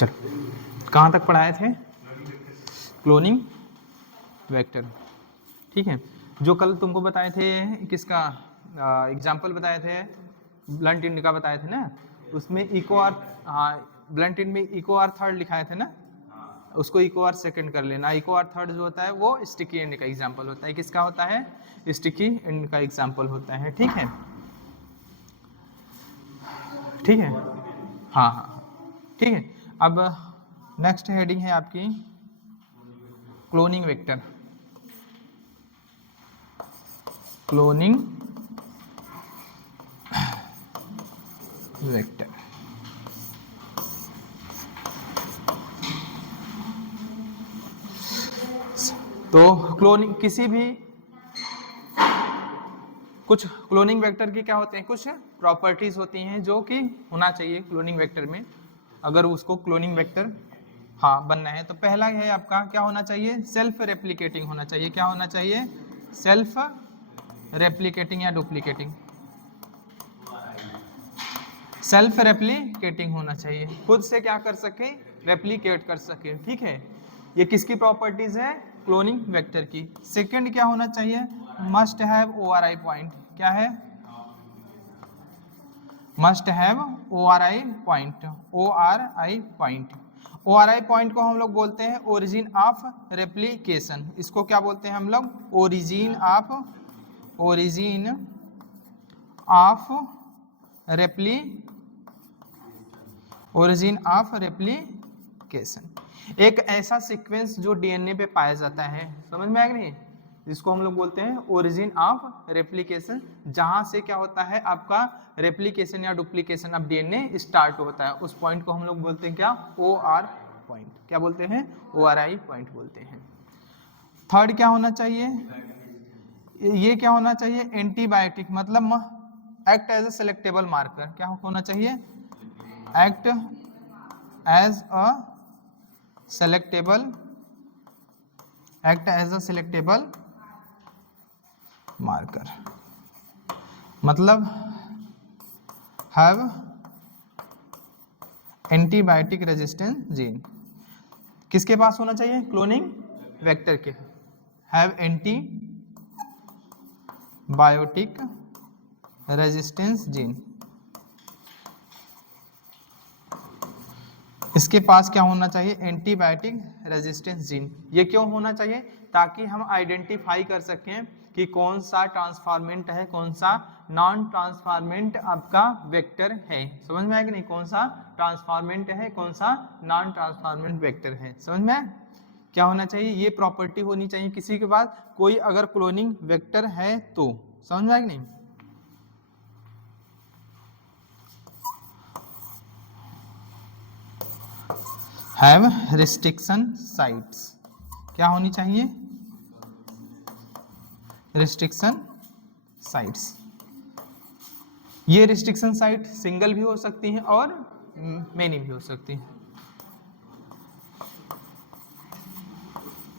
चलो कहाँ तक पढ़ाए थे? क्लोनिंग वेक्टर, ठीक है। जो कल तुमको बताए थे किसका एग्जाम्पल बताए थे, ब्लंट एंड का बताए थे ना, उसमें इको आर, हाँ ब्लंट एंड में इको आर थर्ड लिखाए थे ना, उसको इको आर सेकंड कर लेना। इको आर थर्ड जो होता है वो स्टिकी एंड का एग्जाम्पल होता है। किसका होता है? स्टिकी एंड का एग्जाम्पल होता है, ठीक है। ठीक है, हाँ हाँ ठीक है। अब नेक्स्ट हेडिंग है आपकी क्लोनिंग वेक्टर। क्लोनिंग वेक्टर, तो क्लोनिंग किसी भी कुछ क्लोनिंग वेक्टर के क्या होते हैं, कुछ प्रॉपर्टीज होती हैं जो कि होना चाहिए क्लोनिंग वेक्टर में, अगर उसको क्लोनिंग वेक्टर हाँ बनना है। तो पहला है आपका क्या होना चाहिए? सेल्फ रेप्लिकेटिंग होना चाहिए। क्या होना चाहिए? सेल्फ रेप्लिकेटिंग या डुप्लीकेटिंग। सेल्फ रेप्लिकेटिंग होना चाहिए, खुद से क्या कर सके? रेप्लिकेट कर सके, ठीक है। ये किसकी प्रॉपर्टीज है? क्लोनिंग वेक्टर की। सेकंड क्या होना चाहिए? Must have ORI point. क्या है? Must have ORI point. ORI point, ORI point को हम लोग बोलते हैं ओरिजिन ऑफ रेप्लिकेशन। इसको क्या बोलते हैं हम लोग? Origin of replication. एक ऐसा सीक्वेंस जो डीएनए पे पाया जाता है, समझ में आया नहीं, जिसको हम लोग बोलते हैं ओरिजिन ऑफ रेप्लिकेशन, जहां से क्या होता है आपका रेप्लिकेशन या डुप्लीकेशन ऑफ डीएनए स्टार्ट होता है। उस पॉइंट को हम लोग बोलते हैं क्या? OR point. क्या बोलते हैं? ORI पॉइंट बोलते हैं। थर्ड क्या होना चाहिए? ये क्या होना चाहिए? एंटीबायोटिक, मतलब act as a selectable marker. क्या होना चाहिए? Act as a selectable marker, मतलब हैव एंटीबायोटिक रेजिस्टेंस जीन। किसके पास होना चाहिए? क्लोनिंग वेक्टर के। हैव एंटीबायोटिक रेजिस्टेंस जीन, इसके पास क्या होना चाहिए? Antibiotic resistance gene. ये क्यों होना चाहिए? ताकि हम आइडेंटिफाई कर सकें कि कौन सा ट्रांसफॉर्मेंट है, कौन सा नॉन ट्रांसफॉर्मेंट आपका वेक्टर है। समझ में आया कि नहीं? कौन सा ट्रांसफॉर्मेंट है, कौन सा नॉन ट्रांसफॉर्मेंट वेक्टर है। समझ में आया? क्या होना चाहिए? ये प्रॉपर्टी होनी चाहिए किसी के पास, कोई अगर क्लोनिंग वेक्टर है तो। समझ में आया कि नहीं? Have restriction sites. क्या होनी चाहिए? Restriction sites. ये रिस्ट्रिक्शन साइट सिंगल भी हो सकती हैं और मेनी भी हो सकती हैं।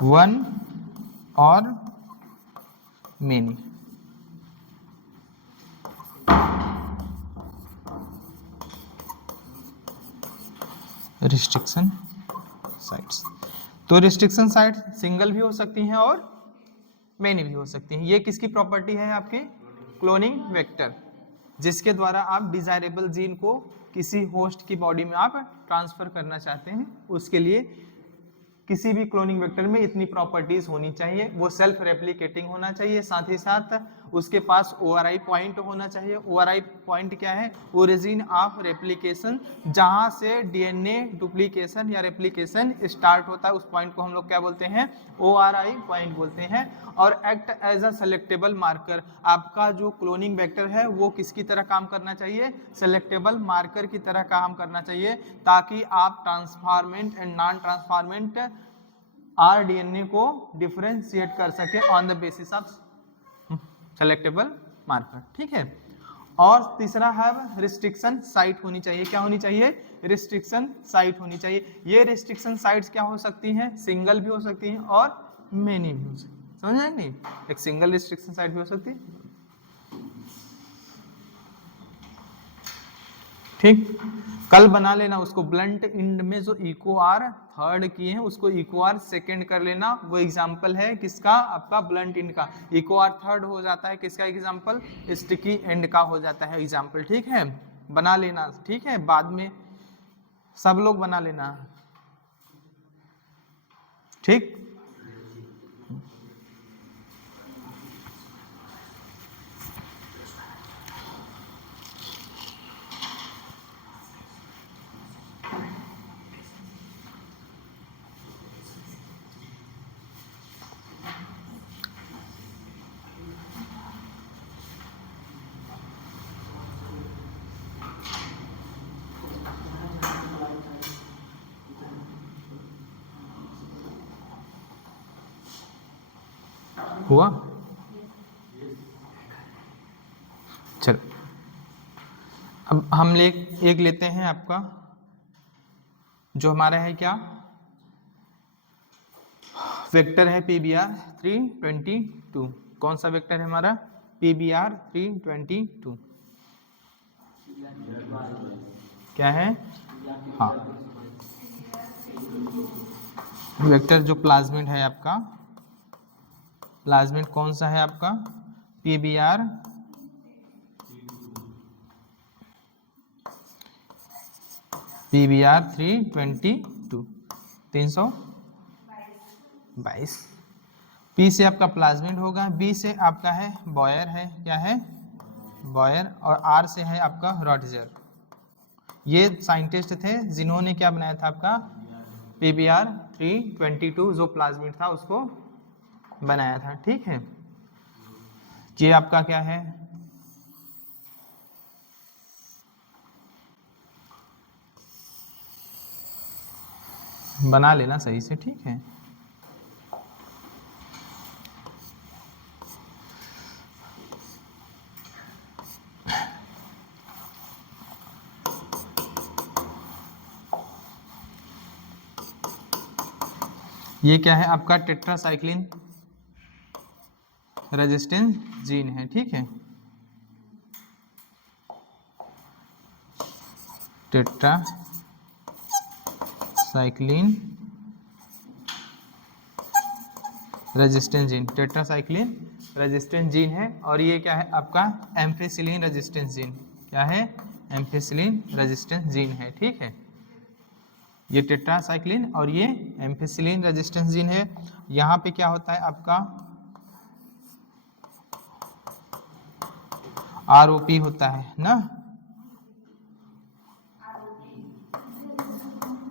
वन और मेनी। रिस्ट्रिक्शन साइट्स, तो रिस्ट्रिक्शन साइट सिंगल भी हो सकती हैं और मेनी भी हो सकती हैं। ये किसकी प्रॉपर्टी है? आपकी क्लोनिंग वेक्टर, जिसके द्वारा आप डिजायरेबल जीन को किसी होस्ट की बॉडी में आप ट्रांसफर करना चाहते हैं, उसके लिए किसी भी क्लोनिंग वेक्टर में इतनी प्रॉपर्टीज होनी चाहिए। वो सेल्फ रेप्लिकेटिंग होना चाहिए, साथ ही साथ उसके पास ORI पॉइंट होना चाहिए। ORI पॉइंट क्या है? ओरिजिन ऑफ रेप्लिकेशन, जहां से डीएनए डुप्लीकेशन या रेप्लिकेशन स्टार्ट होता है, उस पॉइंट को हम लोग क्या बोलते हैं? ORI पॉइंट बोलते हैं। और act as a selectable marker, आपका जो क्लोनिंग वेक्टर है वो किसकी तरह काम करना चाहिए? सेलेक्टेबल मार्कर की तरह काम करना चाहिए, ताकि आप transformant and non transformant RDNA को डिफरेंशिएट कर सके on the basis of selectable marker, ठीक है। और तीसरा है रिस्ट्रिक्शन साइट होनी चाहिए। क्या होनी चाहिए? रिस्ट्रिक्शन साइट होनी चाहिए। ये रिस्ट्रिक्शन साइट्स क्या हो सकती हैं? सिंगल भी हो सकती हैं और मेनी भी हो सकती हैं। समझ आए नहीं? एक सिंगल रिस्ट्रिक्शन साइट भी हो सकती है, ठीक, कल बना लेना उसको, ब्लंट इंड में जो इको आर थर्ड किए हैं उसको इको आर सेकेंड कर लेना। वो एग्जाम्पल है किसका, आपका ब्लंट इंड का। इको आर थर्ड हो जाता है किसका एग्जाम्पल, स्टिकी एंड का हो जाता है एग्जाम्पल। ठीक है, बना लेना, ठीक है, बाद में सब लोग बना लेना, ठीक। हुआ, चलो अब हम एक लेते हैं आपका जो हमारा है क्या, वेक्टर है PBR 322। कौन सा वेक्टर है हमारा, PBR 322 क्या है, हाँ वेक्टर जो प्लाज्मिड है आपका, प्लाज्मिड कौन सा है आपका, PBR 322 322। P से आपका प्लाज्मिड होगा, B से आपका है बॉयर है, क्या है बॉयर, और R से है आपका रॉटजर। ये साइंटिस्ट थे जिन्होंने क्या बनाया था आपका PBR 322 जो प्लाज्मिड था उसको बनाया था। ठीक है, ये आपका क्या है, बना लेना सही से, ठीक है। ये क्या है आपका टेट्रासाइक्लिन रेजिस्टेंस जीन है, ठीक है, tetracycline resistance gene, tetracycline resistance gene है। और ये क्या है आपका एम्फिसिलिन रेजिस्टेंस जीन, क्या है एम्फिसिलिन रेजिस्टेंस जीन है, ठीक है। ये टेट्रासाइक्लिन और ये एम्फिसिलिन रेजिस्टेंस जीन है। यहाँ पे क्या होता है आपका ROP होता है ना,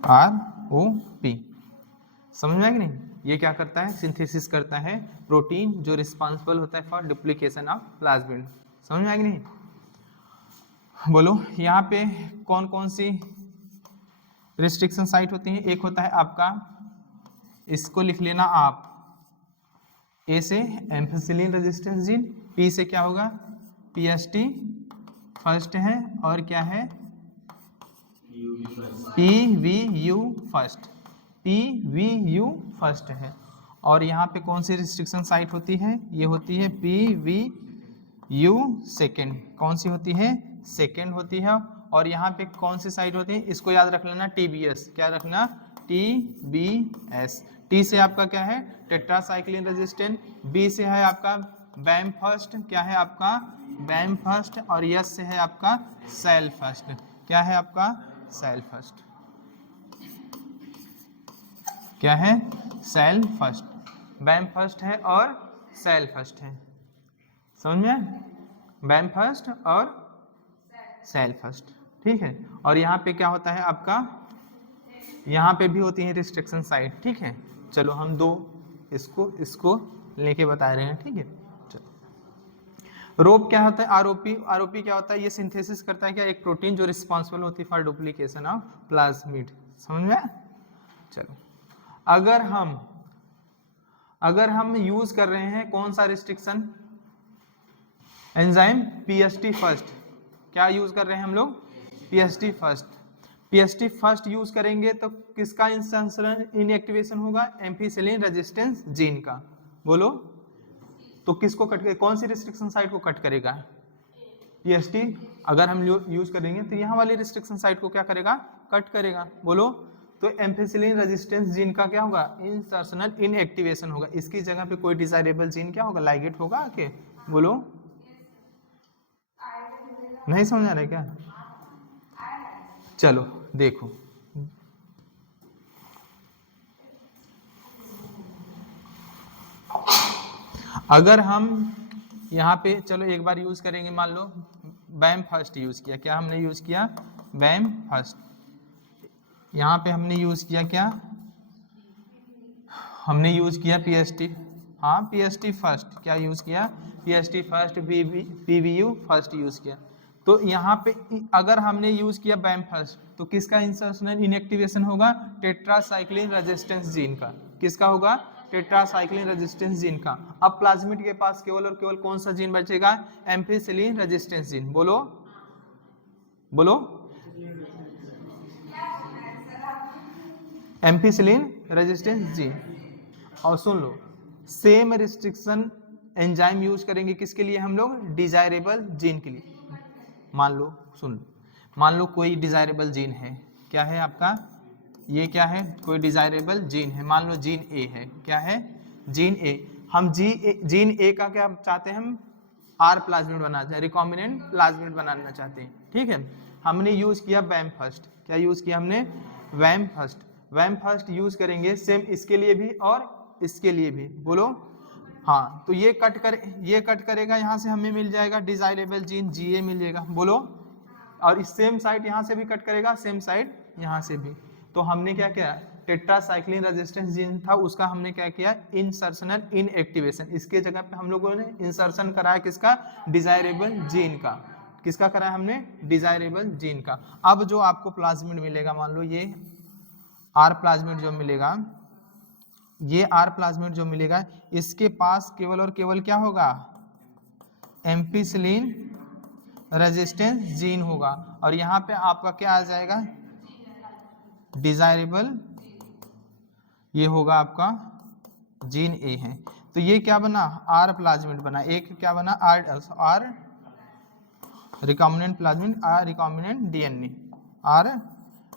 ROP समझ में आया कि नहीं। ये क्या करता है, सिंथेसिस करता है प्रोटीन जो रिस्पॉन्सिबल होता है फॉर डुप्लीकेशन ऑफ प्लाज्मिड। समझ में आया कि नहीं, बोलो। यहाँ पे कौन कौन सी रिस्ट्रिक्शन साइट होती है, एक होता है आपका, इसको लिख लेना आप, ए से एम्फिसिलिन रेजिस्टेंस जीन, पी से क्या होगा PST फर्स्ट है, और क्या है PVU फर्स्ट, PVU फर्स्ट है। और यहाँ पे कौन सी रिस्ट्रिक्शन साइट होती है, ये होती है PVU सेकेंड, कौन सी होती है सेकेंड होती है। और यहाँ पे कौन सी साइट होती है, इसको याद रख लेना TBS, क्या रखना TBS। T से आपका क्या है टेट्रासाइक्लिन रेजिस्टेंट, B से है आपका बैम फर्स्ट, क्या है आपका बैम फर्स्ट, और S से है आपका सेल फर्स्ट, क्या है आपका सेल फर्स्ट, क्या है सेल फर्स्ट, बैम फर्स्ट है और सेल फर्स्ट है। समझ में आया, बैम फर्स्ट और सेल फर्स्ट, ठीक है। और यहाँ पे क्या होता है आपका, यहाँ पे भी होती है रिस्ट्रिक्शन साइट, ठीक है। चलो हम दो इसको लेके बता रहे हैं, ठीक है। चलो रोप क्या होता है, आरओपी क्या होता है, ये सिंथेसिस करता है क्या, एक प्रोटीन जो रिस्पॉन्सिबल होती है फॉर डुप्लीकेशन ऑफ प्लाज्मिड। समझ में, चलो अगर हम यूज कर रहे हैं कौन सा रिस्ट्रिक्शन एंजाइम PST फर्स्ट, क्या यूज कर रहे हैं हम लोग PST फर्स्ट यूज करेंगे तो किसका इनएक्टिवेशन होगा, एम्फिसिलिन रेजिस्टेंस जीन का। बोलो तो किसको कट करेगा, कौन सी रिस्ट्रिक्शन साइट को कट करेगा, पीएसटी अगर हम यूज करेंगे तो यहाँ वाली रिस्ट्रिक्शन साइट को क्या करेगा, कट करेगा। बोलो, तो एम्फिसिलिन रेजिस्टेंस जीन का क्या होगा, इंसर्शनल इनएक्टिवेशन होगा। इसकी जगह पे कोई डिजायरेबल जीन क्या होगा, लाइगेट होगा आके। बोलो, नहीं समझ आ रहा है क्या? चलो देखो, अगर हम यहाँ पे चलो एक बार यूज करेंगे, मान लो बैम फर्स्ट यूज किया, क्या हमने यूज किया, बैम फर्स्ट। यहाँ पे हमने यूज किया क्या, हमने यूज किया पीएसटी, हाँ पीएसटी फर्स्ट, क्या यूज किया, PST first, PVU first use किया। तो यहाँ पे अगर हमने यूज किया बैम फर्स्ट तो किसका इंसर्शनल इनएक्टिवेशन होगा, टेट्रासाइक्लिन रेजिस्टेंस जीन का। किसका होगा, टेट्रासाइक्लिन रेजिस्टेंस जीन का। अब प्लाज्मिड के पास केवल और केवल कौन सा जीन बचेगा, एम्फिसिलिन रेजिस्टेंस जीन। बोलो बोलो, एम्फिसिलिन रेजिस्टेंस जीन। और सुन लो, सेम रिस्ट्रिक्शन एंजाइम यूज करेंगे किसके लिए हम लोग, डिजायरेबल जीन के लिए। मान लो, सुन लो, मान लो कोई डिजायरेबल जीन है, क्या है आपका, ये क्या है, कोई डिजायरेबल जीन है, मान लो जीन ए है, क्या है, जीन ए। हम जीन ए का क्या चाहते हैं, हम आर प्लाज्मिड बनाना चाहते हैं, रिकॉम्बिनेंट प्लाज्मिड बनाना चाहते हैं, ठीक है। हमने यूज किया वैम फर्स्ट, क्या यूज किया हमने, वैम फर्स्ट। वैम फर्स्ट यूज करेंगे सेम इसके लिए भी और इसके लिए भी। बोलो, हाँ, तो ये कट करेगा, यहाँ से हमें मिल जाएगा डिजायरेबल जीन जीए मिल जाएगा। बोलो, और इस सेम साइड यहाँ से भी कट करेगा, सेम साइड यहाँ से भी। तो हमने क्या किया, टेट्रासाइक्लिन रेजिस्टेंस जीन था उसका हमने क्या किया, इंसर्शनल इनएक्टिवेशन। इसके जगह पे हम लोगों ने इंसर्शन कराया किसका, डिजायरेबल जीन का। किसका कराया हमने, डिजायरेबल जीन का। अब जो आपको प्लाज्मिड मिलेगा, मान लो ये आर प्लाज्मिड जो मिलेगा, ये आर प्लाज्मिड जो मिलेगा, इसके पास केवल और केवल क्या होगा, एम्फिसिलिन रेजिस्टेंस जीन होगा। और यहाँ पे आपका क्या आ जाएगा, डिजायरेबल, ये होगा आपका जीन ए है। तो ये क्या बना, आर प्लाज्मिड बना। एक क्या बना, R recombinant plasmid, R recombinant DNA, R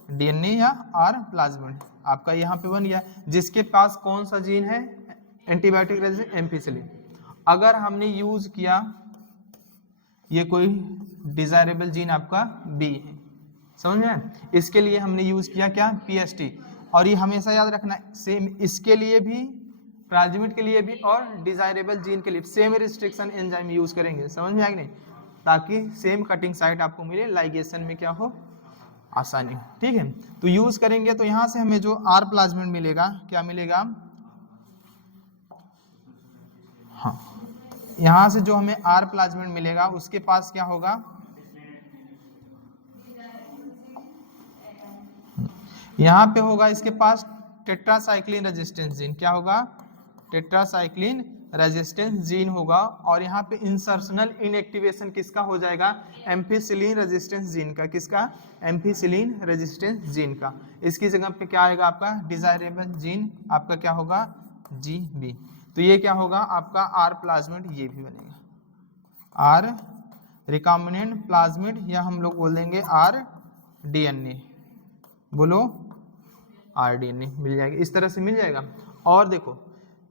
DNA या आर प्लाज्मिड आपका यहाँ पे बन गया, जिसके पास कौन सा जीन है, एंटीबायोटिक रेजिस्टेंट एम्फिसिलिन। अगर हमने यूज किया ये कोई डिजायरेबल जीन आपका बी है, समझ में, इसके लिए हमने यूज किया क्या, पीएसटी। और ये हमेशा याद रखना, सेम इसके लिए भी, प्लाज्मिड के लिए भी और डिजायरेबल जीन के लिए सेम रिस्ट्रिक्शन एंजाइम यूज करेंगे, समझ में आएगा नहीं, ताकि सेम कटिंग साइट आपको मिले, लाइगेशन में क्या हो, आसानी, ठीक है। तो यूज करेंगे तो यहां से हमें जो आर प्लाज्मिड मिलेगा, क्या मिलेगा, हाँ, यहां से जो हमें आर प्लाज्मिड मिलेगा उसके पास क्या होगा, यहां पे होगा इसके पास टेट्रासाइक्लिन रेजिस्टेंस जीन। क्या होगा, टेट्रासाइक्लिन रेजिस्टेंस जीन होगा। और यहाँ पे इंसर्शनल इनएक्टिवेशन किसका हो जाएगा, एम्फिसिलिन रेजिस्टेंस जीन का। किसका, एम्फिसिलिन रेजिस्टेंस जीन का। इसकी जगह पे क्या आएगा आपका, डिजायरेबल जीन आपका क्या होगा, जी बी। तो ये क्या होगा आपका आर प्लाज्मिड, ये भी बनेगा आर रिकॉम्बिनेंट प्लाज्मिड, या हम लोग बोल देंगे आर डीएनए। बोलो, आरडीएनए मिल जाएगा, इस तरह से मिल जाएगा। और देखो,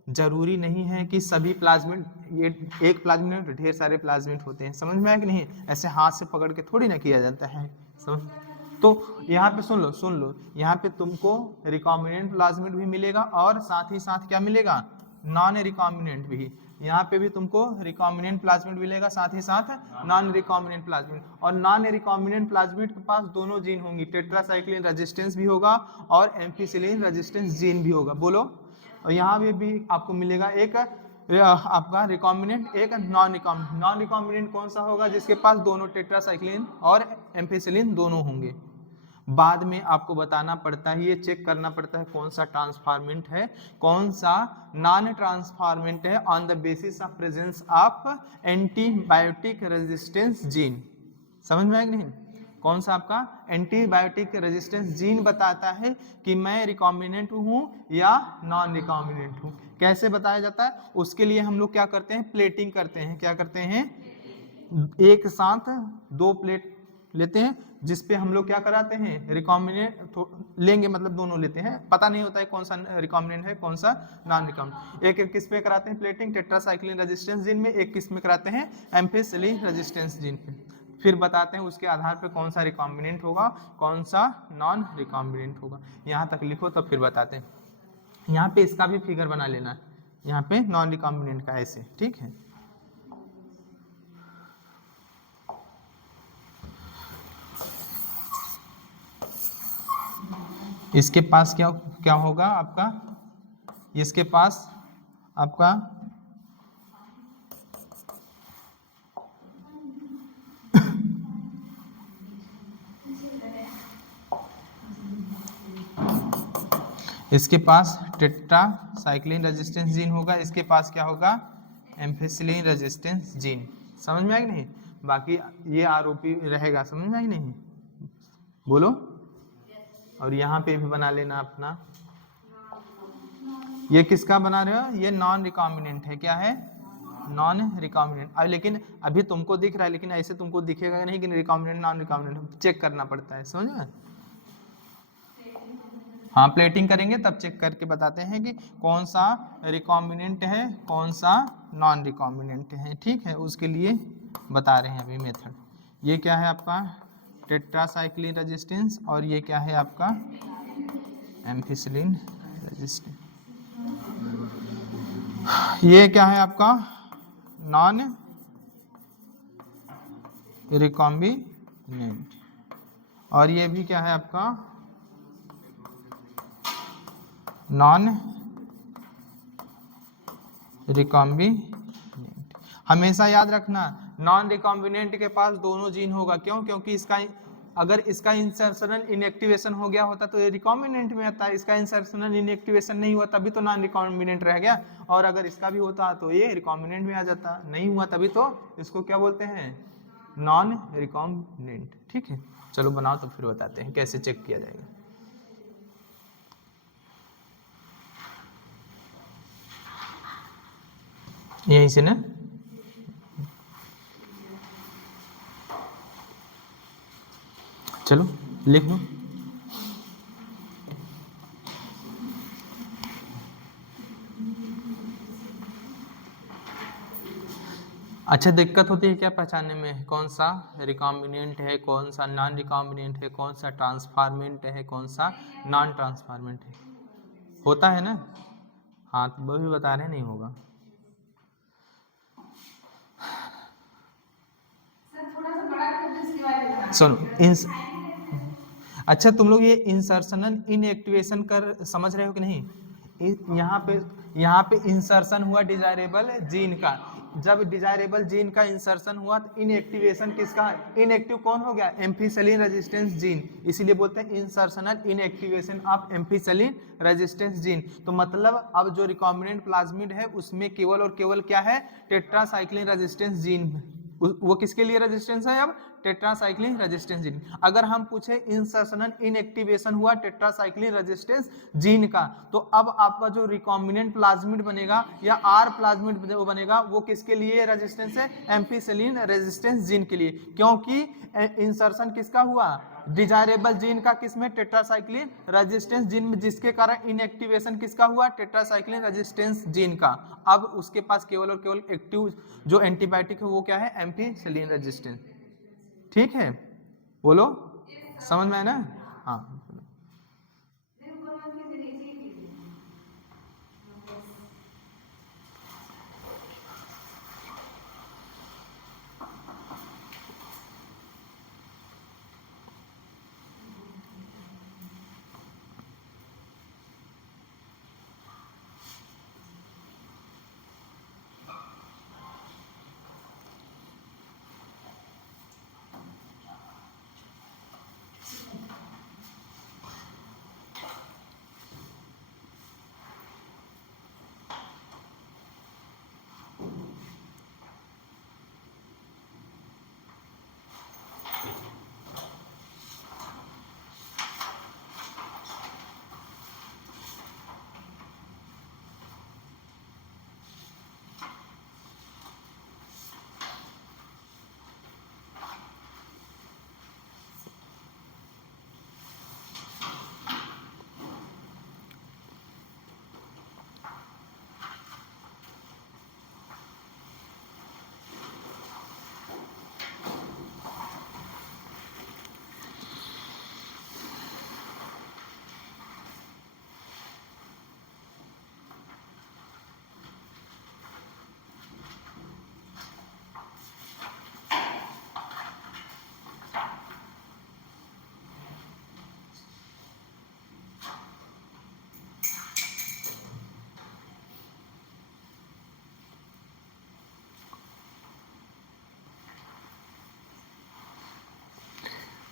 जरूरी नहीं है कि सभी प्लाज्मिड, ये एक प्लाज्मिड में ढेर सारे प्लाज्मिड होते हैं, समझ में आया कि नहीं, ऐसे हाथ से पकड़ के थोड़ी ना किया जाता है, समझ। तो यहाँ पे सुन लो, यहाँ पे तुमको रिकॉम्बिनेंट प्लाज्मिड भी मिलेगा और साथ ही साथ क्या मिलेगा, नॉन रिकॉम्बिनेंट भी। यहाँ पे भी तुमको रिकॉम्बिनेंट प्लाज्मिड मिलेगा, साथ ही साथ नॉन रिकॉम्बिनेंट प्लाज्मिड। और नॉन रिकॉम्बिनेंट प्लाज्मिड के पास दोनों जीन होंगी, टेट्रासाइक्लिन रेजिस्टेंस भी होगा और एम्फिसिलिन रेजिस्टेंस जीन भी होगा। बोलो, और यहाँ भी आपको मिलेगा एक आपका रिकॉम्बिनेंट, एक नॉन रिकॉम्बिनेंट। नॉन रिकॉम्बिनेंट कौन सा होगा, जिसके पास दोनों टेट्रासाइक्लिन और एम्फिसिलिन दोनों होंगे। बाद में आपको बताना पड़ता है, ये चेक करना पड़ता है कौन सा ट्रांसफॉर्मेंट है, कौन सा नॉन ट्रांसफॉर्मेंट है, on the basis of presence of antibiotic resistance gene. समझ में आया कि नहीं, कौन सा आपका एंटीबायोटिक रेजिस्टेंस जीन बताता है कि मैं रिकॉम्बिनेंट हूं या नॉन रिकॉम्बिनेंट हूं। कैसे बताया जाता है, उसके लिए हम लोग क्या करते हैं, प्लेटिंग करते हैं। क्या करते हैं, एक साथ दो प्लेट लेते हैं जिस पे हम लोग क्या कराते हैं, रिकॉम्बिनेंट लेंगे, मतलब दोनों लेते हैं, पता नहीं होता है कौन सा रिकॉम्बिनेंट है कौन सा नॉन रिकॉम्बिनेंट। एक किस पे कराते हैं प्लेटिंग, टेट्रासाइक्लिन रेजिस्टेंस जीन में, एक किस में कराते हैं, एम्फिसिलिन रेजिस्टेंस जीन पे। फिर बताते हैं उसके आधार पे कौन सा रिकॉम्बिनेंट होगा कौन सा नॉन रिकॉम्बिनेंट होगा। यहाँ तक लिखो तब फिर बताते हैं। यहाँ पे इसका भी फिगर बना लेना है, यहाँ पे नॉन रिकॉम्बिनेंट का ऐसे, ठीक है। इसके पास क्या क्या होगा आपका, इसके पास आपका इसके पास टेट्रासाइक्लिन रेजिस्टेंस जीन होगा, इसके पास क्या होगा, एम्फिसिलिन रेजिस्टेंस जीन। समझ में आई नहीं? बाकी ये आरोपी रहेगा, समझ में आई नहीं? बोलो। और यहाँ पे भी बना लेना अपना, ये किसका बना रहे हो, ये नॉन रिकॉम्बिनेंट है, क्या है, नॉन रिकॉम्बिनेंट। अब लेकिन अभी तुमको दिख रहा है, लेकिन ऐसे तुमको दिखेगा नहीं कि रिकॉम्बिनेंट नॉन रिकॉम्बिनेंट, चेक करना पड़ता है, समझ में? हाँ, प्लेटिंग करेंगे तब चेक करके बताते हैं कि कौन सा रिकॉम्बिनेंट है कौन सा नॉन रिकॉम्बिनेंट है, ठीक है। उसके लिए बता रहे हैं अभी मेथड। ये क्या है आपका टेट्रासाइक्लिन रेजिस्टेंस, और ये क्या है आपका एम्फिसिलिन रेजिस्टेंस। ये क्या है आपका नॉन रिकॉम्बिनेंट, और ये भी क्या है आपका नॉन रिकॉम्बिनेंट। हमेशा याद रखना नॉन रिकॉम्बिनेंट के पास दोनों जीन होगा, क्यों, क्योंकि इसका अगर इसका इंसर्शन इनएक्टिवेशन हो गया होता तो ये रिकॉम्बिनेंट में आता है, इसका इंसर्शन इनएक्टिवेशन नहीं हुआ तभी तो नॉन रिकॉम्बिनेंट रह गया, और अगर इसका भी होता तो ये रिकॉम्बिनेंट में आ जाता, नहीं हुआ तभी तो इसको क्या बोलते हैं, नॉन रिकॉम्बिनेंट, ठीक है। चलो बनाओ तो फिर बताते हैं कैसे चेक किया जाएगा। यहीं से ना, चलो लिख लो। अच्छा, दिक्कत होती है क्या पहचानने में, कौन सा रिकॉम्बिनेंट है कौन सा नॉन रिकॉम्बिनेंट है, कौन सा ट्रांसफार्मेंट है कौन सा नॉन ट्रांसफार्मेंट है, होता है ना? हाँ, तो वो भी बता रहे नहीं होगा। सुनो अच्छा, तुम लोग ये इंसर्शन इनएक्टिवेशन कर समझ रहे हो कि नहीं? यहाँ पे इंसर्शन हुआ डिजायरेबल जीन का, जब डिजायरेबल जीन का इंसर्शन हुआ तो इनएक्टिवेशन किसका, इनएक्टिव कौन हो गया, एम्फिसिलिन रेजिस्टेंस जीन, इसीलिए बोलते हैं insertional inactivation of ampicillin resistance gene. तो मतलब अब जो रिकॉम्बिनेंट प्लाज्मिड है उसमें केवल और केवल क्या है, टेट्रासाइक्लिन रेजिस्टेंस जीन, वो किसके लिए रेजिस्टेंस है, अब टेट्रासाइक्लिन रेजिस्टेंस जीन। अगर हम पूछे इंसर्शनल इनएक्टिवेशन हुआ टेट्रासाइक्लिन रेजिस्टेंस जीन का, तो अब आपका जो रिकॉम्बिनेंट प्लाज्मिड बनेगा या आर प्लाज्मिड बनेगा वो किसके लिए रेजिस्टेंस है, एम्फिसिलिन रेजिस्टेंस जीन के लिए, क्योंकि इंसर्शन किसका हुआ, डिजायरेबल जीन का, किसमें, टेट्रासाइक्लिन रेजिस्टेंस जीन में, जिसके कारण इनएक्टिवेशन किसका हुआ, टेट्रासाइक्लिन रेजिस्टेंस जीन का। अब उसके पास केवल और केवल एक्टिव जो एंटीबायोटिक है वो क्या है, एम्फिसिलिन रेजिस्टेंस, ठीक है। बोलो, समझ में आया ना? हाँ,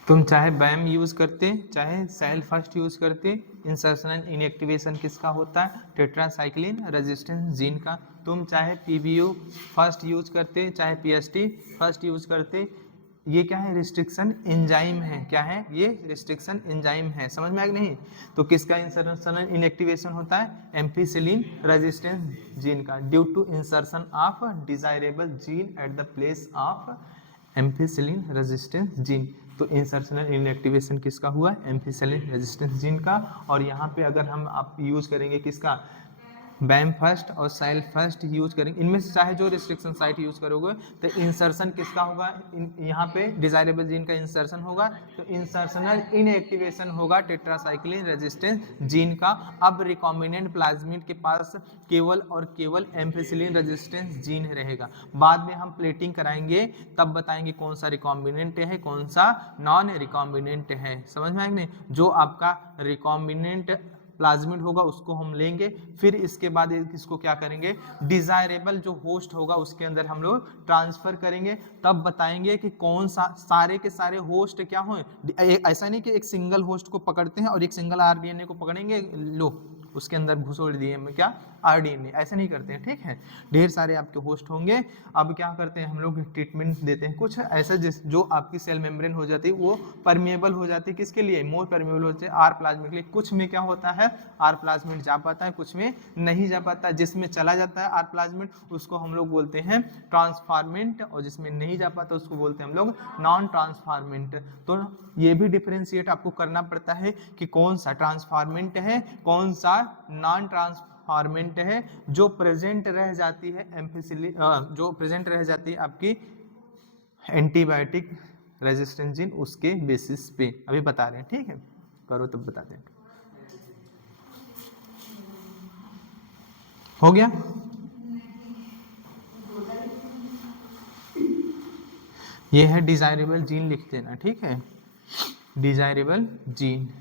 तुम चाहे बैम यूज करते, चाहे सेल फर्स्ट यूज करते, इंसर्शन इनएक्टिवेशन किसका होता है? टेट्रासाइक्लिन रेजिस्टेंस जीन का। तुम चाहे पीबीयू फर्स्ट यूज करते, चाहे पीएसटी फर्स्ट यूज करते, ये क्या है? रिस्ट्रिक्शन एंजाइम है। क्या है ये? रिस्ट्रिक्शन एंजाइम है। समझ में आ गया नहीं? तो किसका इंसर्शन इनएक्टिवेशन होता है? एम्फिसिलिन रेजिस्टेंस जीन का, due to insertion of desirable gene at the place of ampicillin resistance gene. तो इंसर्शनल इनएक्टिवेशन किसका हुआ? एम्फिसिलिन रेजिस्टेंस जीन का। और यहाँ पे अगर हम आप यूज करेंगे किसका? बैम फर्स्ट और सेल फर्स्ट यूज करेंगे, इनमें से चाहे जो रिस्ट्रिक्शन साइट यूज करोगे, तो इंसर्शन किसका होगा? यहाँ पे डिजायरेबल जीन का इंसर्शन होगा, तो इंसर्शनल इनएक्टिवेशन होगा टेट्रासाइक्लिन रेजिस्टेंस जीन का। अब रिकॉम्बिनेंट प्लाज्मिड के पास केवल और केवल एम्फिसिलिन रेजिस्टेंस जीन रहेगा। बाद में हम प्लेटिंग कराएंगे, तब बताएंगे कौन सा रिकॉम्बिनेंट है, कौन सा नॉन रिकॉम्बिनेंट है। समझ में आएगा नहीं? जो आपका रिकॉम्बिनेंट प्लाज्मिड होगा उसको हम लेंगे, फिर इसके बाद इसको क्या करेंगे? डिजायरेबल जो होस्ट होगा उसके अंदर हम लोग ट्रांसफर करेंगे, तब बताएंगे कि कौन सा सारे के सारे होस्ट क्या हो। ऐसा नहीं कि एक सिंगल होस्ट को पकड़ते हैं और एक सिंगल आरडीएनए को पकड़ेंगे, लो उसके अंदर घुसोड़ दिए क्या? आरडीएनए। ऐसा नहीं करते हैं, ठीक है? ढेर सारे आपके होस्ट होंगे। अब क्या करते हैं हम लोग? ट्रीटमेंट देते हैं कुछ ऐसा जो आपकी सेल मेम्ब्रेन हो जाती है वो परमेबल हो जाती है। किसके लिए? मोर परमेबल होते हैं आर प्लाज्मिड के लिए। कुछ में क्या होता है? आर प्लाज्मिड जा पाता है, कुछ में नहीं जा पाता। जिसमें चला जाता है आर प्लाज्मिड उसको हम लोग बोलते हैं ट्रांसफार्मेंट, और जिसमें नहीं जा पाता उसको बोलते हैं हम लोग नॉन ट्रांसफार्मेंट। तो ये भी डिफरेंशिएट आपको करना पड़ता है कि कौन सा ट्रांसफार्मेंट है, कौन सा नॉन ट्रांसफार्मेंट है। जो प्रेजेंट रह जाती है एम्फिसिलिन, जो प्रेजेंट रह जाती है आपकी एंटीबायोटिक रेजिस्टेंस जीन, उसके बेसिस पे अभी बता रहे हैं, ठीक है? करो तब बताते हैं। हो गया? ये है डिजायरेबल जीन, लिख देना, ठीक है? Desirable gene.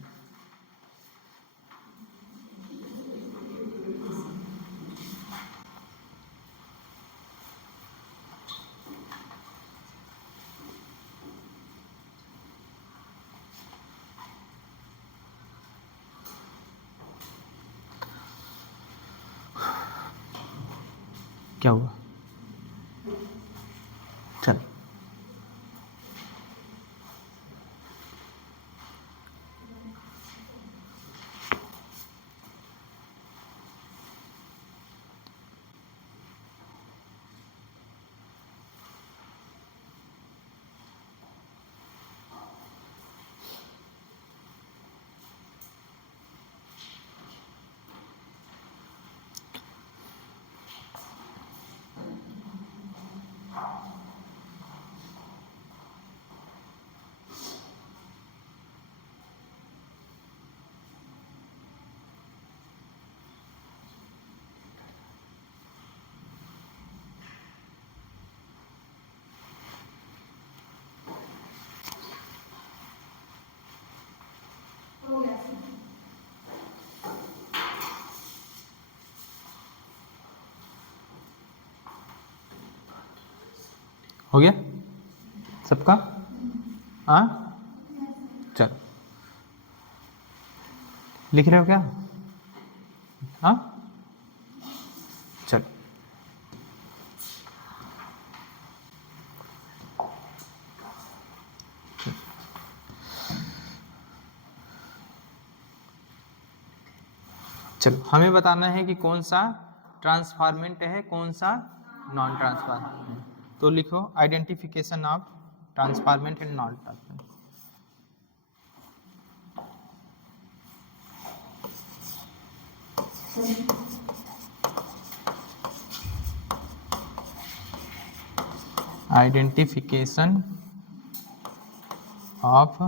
क्या हुआ? चल हो गया सबका? हाँ चलो, लिख रहे हो क्या? हाँ चलो। चलो, हमें बताना है कि कौन सा ट्रांसफार्मेंट है, कौन सा नॉन ट्रांसफार्मेंट। तो लिखो identification of transformant and non transformant. Identification of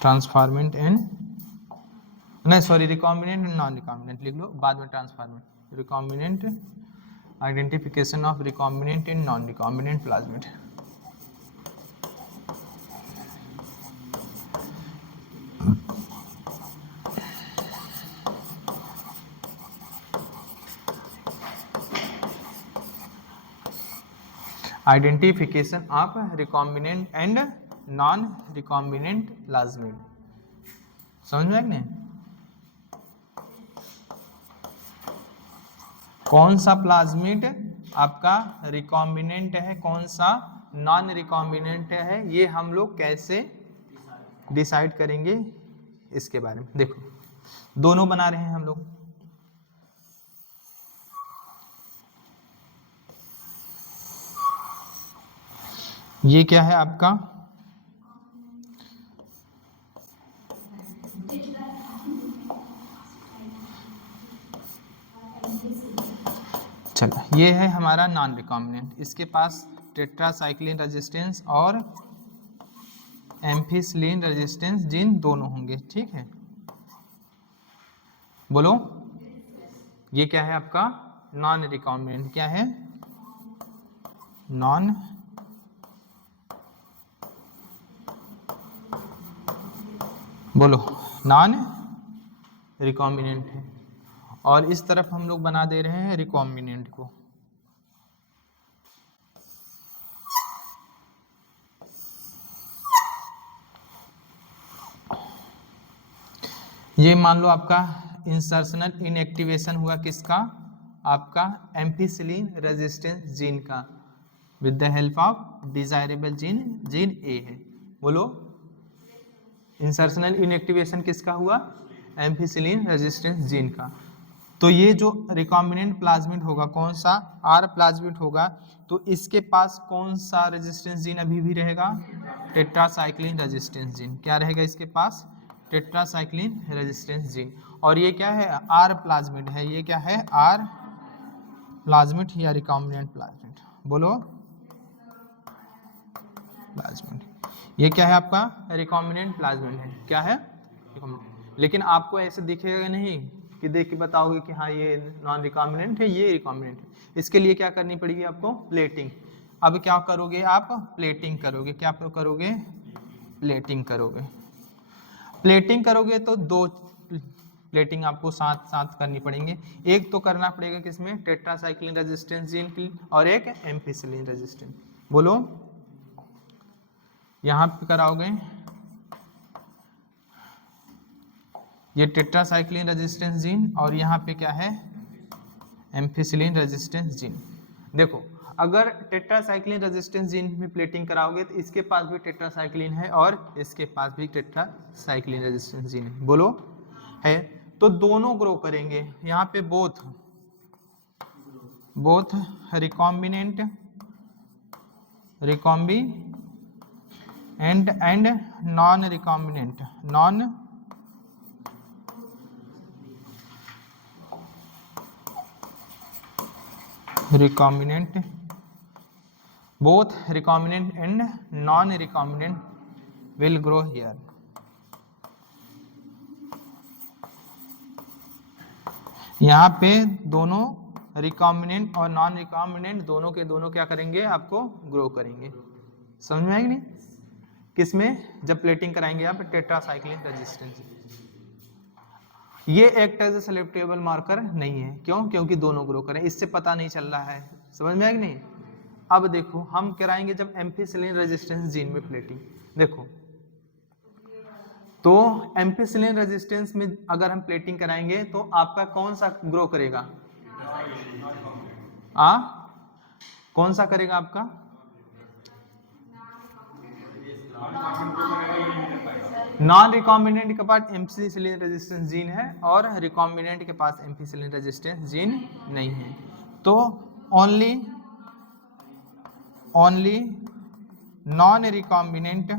transformant and, नहीं sorry, recombinant and non recombinant लिख लो, बाद में transformant. Recombinant, identification of recombinant and non recombinant plasmid. Identification of recombinant and non recombinant plasmid. समझ में नहीं? कौन सा प्लाज्मिड आपका रिकॉम्बिनेंट है, कौन सा नॉन रिकॉम्बिनेंट है, ये हम लोग कैसे डिसाइड करेंगे इसके बारे में। देखो दोनों बना रहे हैं हम लोग। ये क्या है आपका, चलो ये है हमारा नॉन रिकॉम्बिनेंट, इसके पास टेट्रासाइक्लिन रेजिस्टेंस और एम्फिसिलिन रेजिस्टेंस जीन दोनों होंगे, ठीक है। बोलो ये क्या है आपका नॉन रिकॉम्बिनेंट, क्या है नॉन बोलो नॉन रिकॉम्बिनेंट है, और इस तरफ हम लोग बना दे रहे हैं रिकॉम्बिनेंट को। ये मान लो आपका इंसर्शनल इनएक्टिवेशन हुआ किसका, आपका एम्फिसिलिन रेजिस्टेंस जीन का, with the help of desirable gene, gene A है। बोलो इंसर्शनल इनएक्टिवेशन किसका हुआ, एम्फिसिलिन रेजिस्टेंस जीन का। तो ये जो रिकॉम्बिनेंट प्लाज्मिड होगा कौन सा, आर प्लाज्मिड होगा, तो इसके पास कौन सा रेजिस्टेंस जीन अभी भी रहेगा, टेट्रासाइक्लिन रेजिस्टेंस जीन। क्या रहेगा इसके पास, टेट्रासाइक्लिन रेजिस्टेंस जीन। और ये क्या है, आर प्लाज्मिड है, ये क्या है आर प्लाज्मिड या रिकॉम्बिनेंट प्लाज्मिड। बोलो प्लाज्मिड, ये क्या है आपका रिकॉम्बिनेंट प्लाज्मिड है, क्या है लेकिन आपको ऐसे दिखेगा नहीं कि देख के बताओगे कि हाँ ये नॉन रिकॉम्बिनेंट है ये रिकॉम्बिनेंट है। इसके लिए क्या करनी पड़ेगी आपको, प्लेटिंग। अब क्या करोगे आप, प्लेटिंग करोगे, क्या करोगे, प्लेटिंग करोगे। प्लेटिंग करोगे तो दो प्लेटिंग आपको साथ साथ करनी पड़ेंगे। एक तो करना पड़ेगा किसमें, टेट्रासाइक्लिन रेजिस्टेंस जीन की, और एक एम्फिसिलिन रेजिस्टेंस। बोलो यहां पे कराओगे ये टेट्रासाइक्लिन रेजिस्टेंस जीन, और यहाँ पे क्या है एम्फिसिलिन रेजिस्टेंस जीन। देखो अगर टेट्रासाइक्लिन रेजिस्टेंस जीन में प्लेटिंग कराओगे तो इसके पास भी टेट्रासाइक्लिन है और इसके पास भी टेट्रासाइक्लिन रेजिस्टेंस जीन है। बोलो है, तो दोनों ग्रो करेंगे। यहाँ पे both recombinant and non recombinant, non recombinant, both recombinant and non-recombinant will grow here. यहाँ पे दोनों रिकॉम्बिनेंट और नॉन रिकॉम्बिनेंट दोनों के दोनों क्या करेंगे, आपको ग्रो करेंगे। समझ में आएगी नहीं, किसमें, जब प्लेटिंग कराएंगे आप टेट्रासाइक्लिन रेजिस्टेंस। ये act as a selectable marker नहीं है, क्यों, क्योंकि दोनों ग्रो करें, इससे पता नहीं चल रहा है। समझ में आएगी नहीं। अब देखो हम कराएंगे जब एम्फिसिलिन रेजिस्टेंस जीन में प्लेटिंग। देखो तो एम्फिसिलिन रेजिस्टेंस में अगर हम प्लेटिंग कराएंगे तो आपका कौन सा ग्रो करेगा, कौन सा करेगा आपका, नॉन रिकॉम्बिनेंट के पास एम्फिसिलिन रेजिस्टेंस जीन है और रिकॉम्बिनेंट के पास एम्फिसिलिन रेजिस्टेंस जीन नहीं है। तो only non recombinant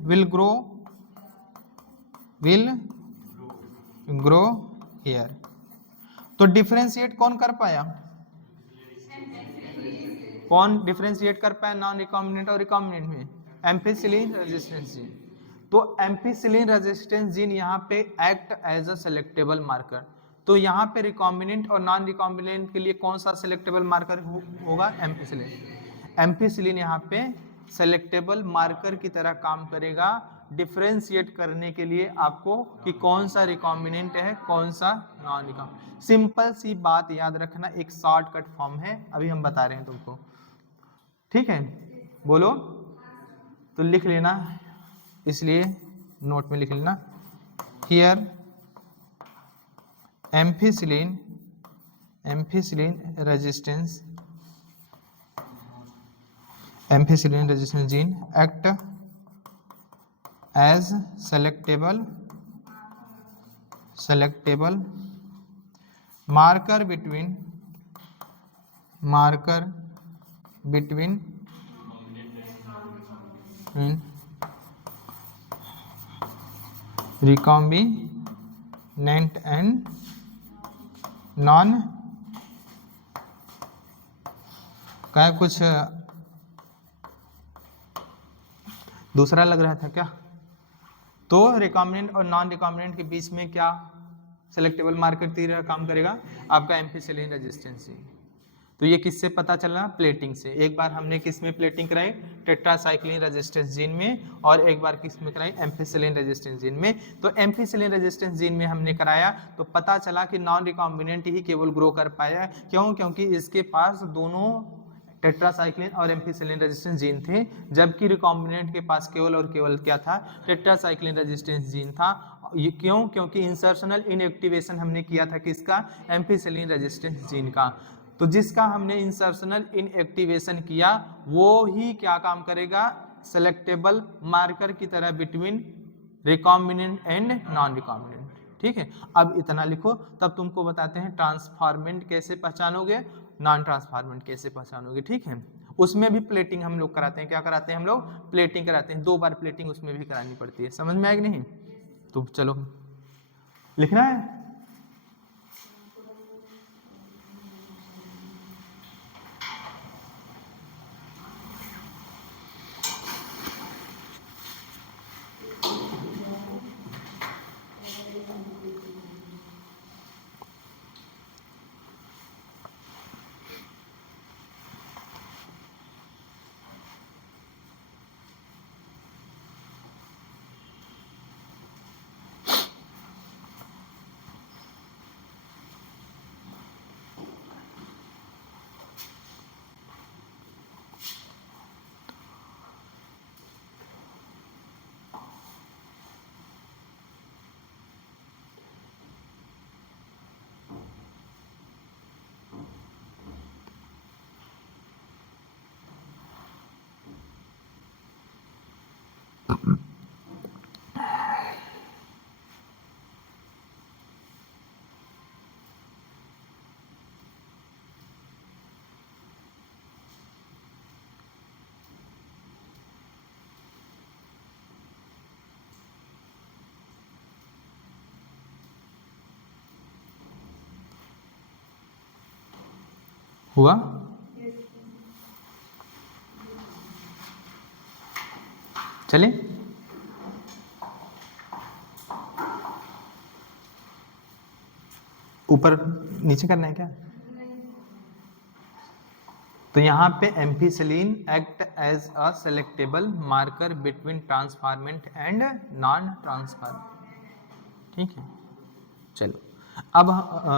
will grow here. तो डिफरेंशिएट कौन कर पाया, कौन डिफरेंशिएट कर पाया नॉन रिकॉम्बिनेंट और रिकॉम्बिनेंट में, एम्फिसिलिन रेजिस्टेंस जीन। तो एम्फिसिलिन रेजिस्टेंस जीन यहाँ पे act as a selectable marker. तो यहाँ पे रिकॉम्बिनेंट और नॉन रिकॉम्बिनेंट के लिए कौन सा सेलेक्टेबल मार्कर होगा, एम्फिसिलिन। एम्फिसिलिन यहाँ पे सेलेक्टेबल मार्कर की तरह काम करेगा डिफरेंशिएट करने के लिए आपको कि कौन सा रिकॉम्बिनेंट है कौन सा नॉन रिकॉम्बिनेंट। सिंपल सी बात याद रखना, एक शॉर्टकट फॉर्म है, अभी हम बता रहे हैं तुमको, ठीक है? बोलो तो लिख लेना, इसलिए नोट में लिख लेना, here ampicillin resistance gene act as selectable marker between recombinant and non, क्या कुछ दूसरा लग रहा था क्या? तो रिकॉम्बिनेंट और नॉन रिकॉम्बिनेंट के बीच में क्या सेलेक्टेबल मार्कर तीर काम करेगा? आपका एम्फिसिलिन रेजिस्टेंस। तो ये किससे पता चला? प्लेटिंग से। एक बार हमने किस में प्लेटिंग कराई? टेट्रासाइक्लिन रेजिस्टेंस जीन में, और एक बार किस में कराई? एम्फिसिलिन रेजिस्टेंस जीन में। तो एम्फिसिलिन रेजिस्टेंस जीन में हमने कराया तो पता चला कि नॉन रिकॉम्बिनेंट ही केवल ग्रो कर पाया। क्यों? क्योंकि इसके पास दोनों टेट्रासाइक्लिन और एम्फिसिलिन रेजिस्टेंस जीन थे, जबकि रिकॉम्बिनेंट के पास केवल और केवल क्या था? टेट्रासाइक्लिन रेजिस्टेंस जीन था। ये क्यों? क्योंकि इंसर्शनल इनएक्टिवेशन हमने किया था किसका? एम्फिसिलिन रेजिस्टेंस जीन का। तो जिसका हमने इंसर्शनल इनएक्टिवेशन किया वो ही क्या काम करेगा? सेलेक्टेबल मार्कर की तरह between recombinant and non recombinant. ठीक है, अब इतना लिखो, तब तुमको बताते हैं ट्रांसफॉर्मेंट कैसे पहचानोगे, नॉन ट्रांसफॉर्मेंट कैसे पहचानोगे। ठीक है, उसमें भी प्लेटिंग हम लोग कराते हैं। क्या कराते हैं हम लोग? प्लेटिंग कराते हैं। 2 बार प्लेटिंग उसमें भी करानी पड़ती है। समझ में आएगी नहीं? तो चलो लिखना है। हुआ? चले ऊपर नीचे करना है क्या? तो यहाँ पे ampicillin act as a selectable marker between transformant and non transformant. ठीक है, चलो अब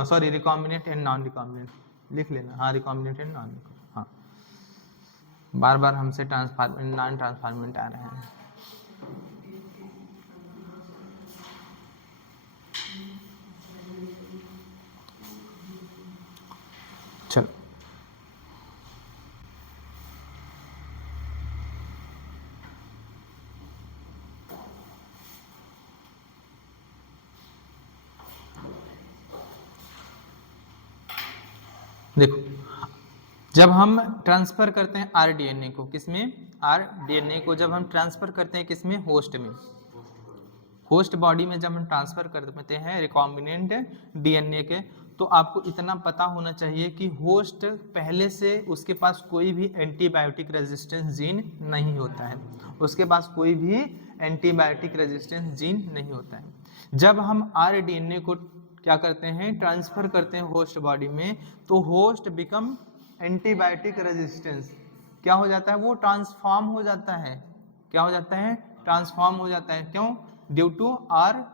sorry recombinant and non recombinant लिख लेना। हाँ, रिकॉम्बिनेंट एंड नॉन रिकॉम्बिनेंट। हाँ, बार बार हमसे ट्रांसफॉर्मेंट नॉन ट्रांसफॉर्मेंट आ रहे हैं। चलो देखो, जब हम ट्रांसफर करते हैं आरडीएनए को, किसमें? आरडीएनए को जब हम ट्रांसफर करते हैं किसमें? होस्ट में। होस्ट बॉडी में जब हम ट्रांसफर करते हैं रिकॉम्बिनेंट डीएनए के, तो आपको इतना पता होना चाहिए कि होस्ट पहले से उसके पास कोई भी एंटीबायोटिक रेजिस्टेंस जीन नहीं होता है। उसके पास कोई भी एंटीबायोटिक रेजिस्टेंस जीन नहीं होता है। जब हम आरडीएनए को क्या करते हैं? ट्रांसफर करते हैं होस्ट बॉडी में, तो होस्ट बिकम एंटीबायोटिक रेजिस्टेंस क्या हो जाता है? वो ट्रांसफॉर्म हो जाता है। क्या हो जाता है? ट्रांसफॉर्म हो जाता है। क्यों? ड्यू टू आर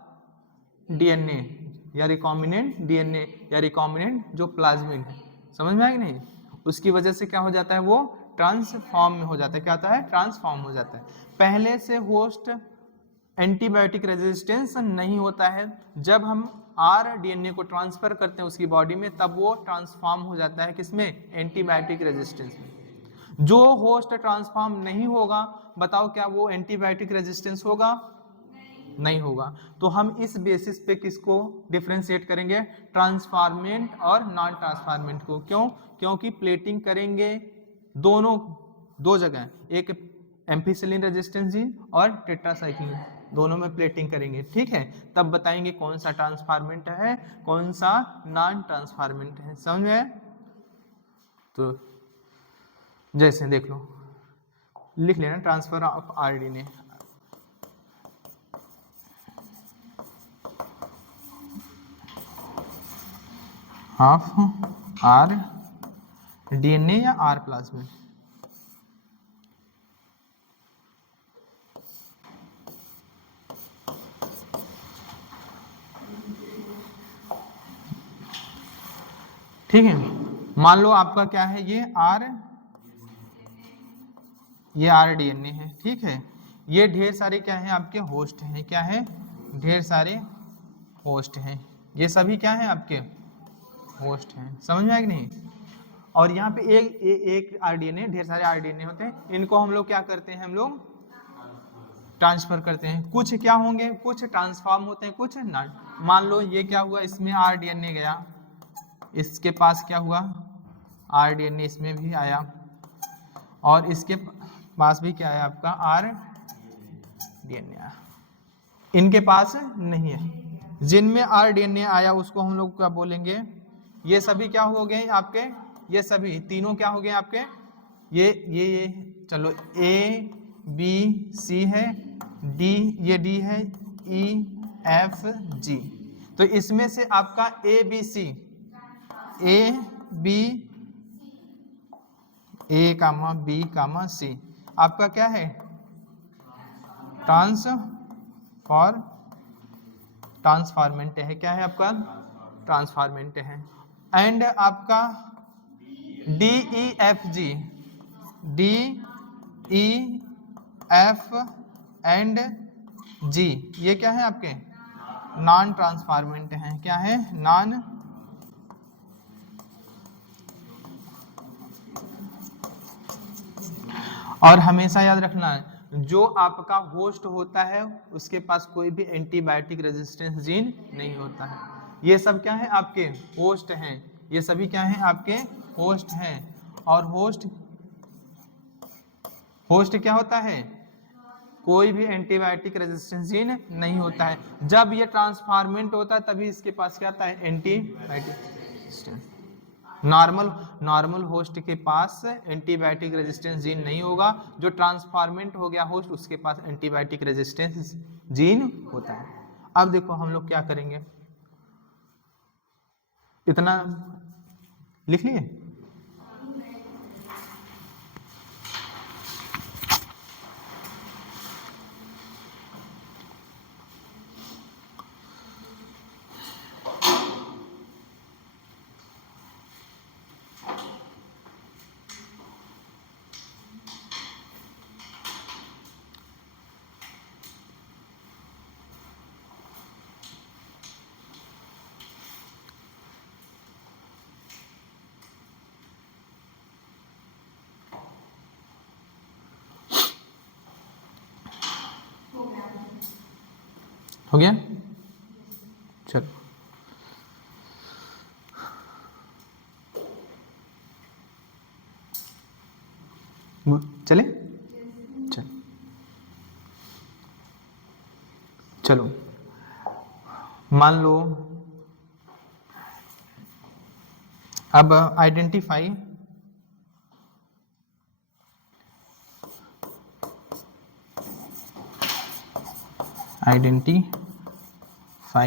डीएनए या रिकॉम्बिनेंट डीएनए या रिकॉम्बिनेंट जो प्लाज्मिड है, समझ में आया कि नहीं, उसकी वजह से क्या हो जाता है, वो ट्रांसफॉर्म में हो जाता है। क्या होता है? ट्रांसफॉर्म हो जाता है। पहले से होस्ट एंटीबायोटिक रेजिस्टेंस नहीं होता है, जब हम आर डीएनए को ट्रांसफर करते हैं उसकी बॉडी में, तब वो ट्रांसफॉर्म हो जाता है किसमें? एंटीबायोटिक रेजिस्टेंस में। जो होस्ट ट्रांसफॉर्म नहीं होगा, बताओ क्या वो एंटीबायोटिक रेजिस्टेंस होगा? नहीं होगा। तो हम इस बेसिस पे किसको डिफरेंशिएट करेंगे? ट्रांसफॉर्मेंट और नॉन ट्रांसफॉर्मेंट को। क्यों? क्योंकि प्लेटिंग करेंगे दोनों, दो जगह, एक एम्फिसिलिन रेजिस्टेंस जीन और टेट्रासाइक्लिन, दोनों में प्लेटिंग करेंगे, ठीक है। तब बताएंगे कौन सा ट्रांसफॉर्मेंट है, कौन सा नॉन ट्रांसफॉर्मेंट है। समझ में? तो जैसे देख लो, लिख लेना transfer of rDNA. Of R DNA या आर प्लाज्मिड। ठीक है, मान लो आपका क्या है, ये आर डीएनए है, ठीक है। ये ढेर सारे क्या है आपके होस्ट हैं, क्या है? ढेर सारे होस्ट हैं। ये सभी क्या है आपके? होस्ट हैं। समझ में आया कि नहीं? और यहाँ पे एक आरडीएनए, ढेर सारे आरडीएनए होते हैं, इनको हम लोग क्या करते हैं, हम लोग ट्रांसफर करते हैं। कुछ क्या होंगे, कुछ ट्रांसफॉर्म होते हैं, कुछ नॉन। मान लो ये क्या हुआ, इसमें आरडीएनए गया, इसके पास क्या हुआ, आरडीएनए इसमें भी आया, और इसके पास भी क्या है आपका, आरडीएनए। इनके पास नहीं है। जिनमें आरडीएनए आया उसको हम लोग क्या बोलेंगे, ये सभी क्या हो गए आपके, ये सभी तीनों क्या हो गए आपके, ये चलो ए बी सी है, डी, ये डी है, ई एफ जी। तो इसमें से आपका A B C, A B, A comma B comma C आपका क्या है, ट्रांसफॉर्मेंट है। क्या है आपका? ट्रांसफॉर्मेंट है। एंड आपका D E F G, D E F and G, ये क्या है आपके? नॉन ट्रांसफॉर्मेंट हैं। क्या है? नॉन। और हमेशा याद रखना है, जो आपका होस्ट होता है उसके पास कोई भी एंटीबायोटिक रेजिस्टेंस जीन नहीं होता है। ये सब क्या है आपके? होस्ट हैं। ये सभी क्या हैं आपके? होस्ट हैं। और होस्ट क्या होता है? कोई भी एंटीबायोटिक रेजिस्टेंस जीन नहीं होता है। जब ये ट्रांसफॉर्मेंट होता है तभी इसके पास क्या आता है? Antibiotic resistance. नॉर्मल होस्ट के पास एंटीबायोटिक रेजिस्टेंस जीन नहीं होगा। जो ट्रांसफॉर्मेंट हो गया होस्ट, उसके पास एंटीबायोटिक रेजिस्टेंस जीन होता है। अब देखो हम लोग क्या करेंगे, इतना लिख लिए। हो गया? चलो चले, चलो मान लो अब identify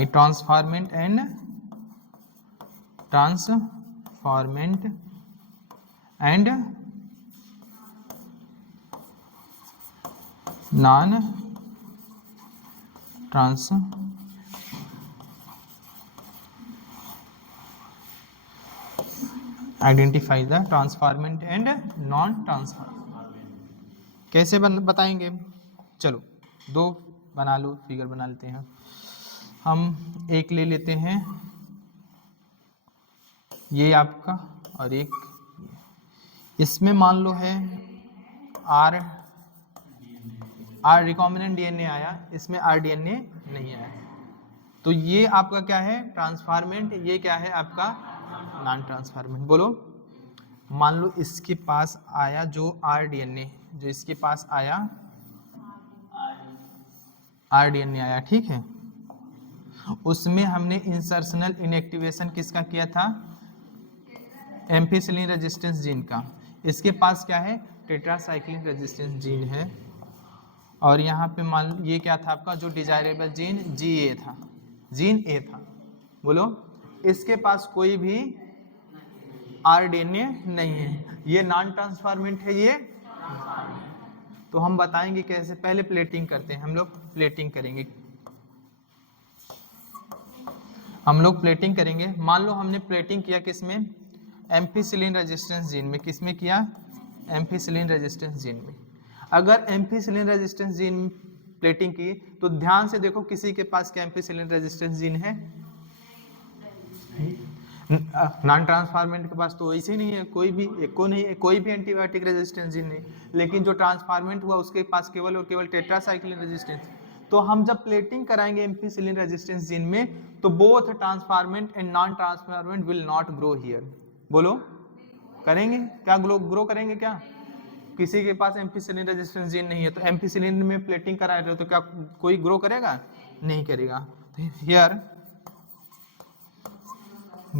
transformant and non trans identify the transformant and non transformant. कैसे बताएंगे? चलो दो बना लो, फिगर बना लेते हैं। हम एक ले लेते हैं, ये आपका, और एक इसमें मान लो है आर रिकॉम्बिनेंट डीएनए आया, इसमें आर डीएनए नहीं आया, तो ये आपका क्या है? ट्रांसफॉर्मेंट। ये क्या है आपका? Non transformant. बोलो। मान लो इसके पास आया जो आर डीएनए, जो इसके पास आया आर डीएनए आया, ठीक है, उसमें हमने इंसर्शनल इनएक्टिवेशन किसका किया था? एम्पिसिलिन रेजिस्टेंस जीन का। इसके पास क्या है? टेट्रासाइक्लिन रेजिस्टेंस जीन है। और यहाँ पे मान ये क्या था आपका? जो डिजायरेबल जीन GA था, जीन A था। बोलो। इसके पास कोई भी आरडीएनए नहीं है, ये नॉन ट्रांसफॉर्मेंट है, ये। तो हम बताएंगे कैसे। पहले प्लेटिंग करते हैं, हम लोग प्लेटिंग करेंगे। मान लो हमने प्लेटिंग किया किसमें? एम्पिसिलिन रेजिस्टेंस जीन में। किसमें किया? एम्पिसिलिन रेजिस्टेंस जीन में। अगर एम्पिसिलिन रेजिस्टेंस जीन प्लेटिंग की तो ध्यान से देखो, किसी के पास क्या एम्पिसिलिन रेजिस्टेंस जीन है? नॉन ट्रांसफॉर्मेंट के पास तो वैसे ही नहीं है, कोई भी एको नहीं है, कोई भी एंटीबायोटिक रेजिस्टेंस जीन नहीं। लेकिन जो ट्रांसफॉर्मेंट हुआ उसके पास केवल और केवल टेट्रासाइक्लिन रेजिस्टेंस। तो हम जब प्लेटिंग कराएंगे एम्पिसिलिन रेजिस्टेंस जीन में, तो both transformant and non transformant will not grow here. बोलो। करेंगे क्या? ग्रो करेंगे क्या? किसी के पास एम्पिसिलिन रेजिस्टेंस जीन नहीं है, तो एम्पिसिलिन में प्लेटिंग करा रहे हो तो क्या कोई ग्रो करेगा? नहीं करेगा। Here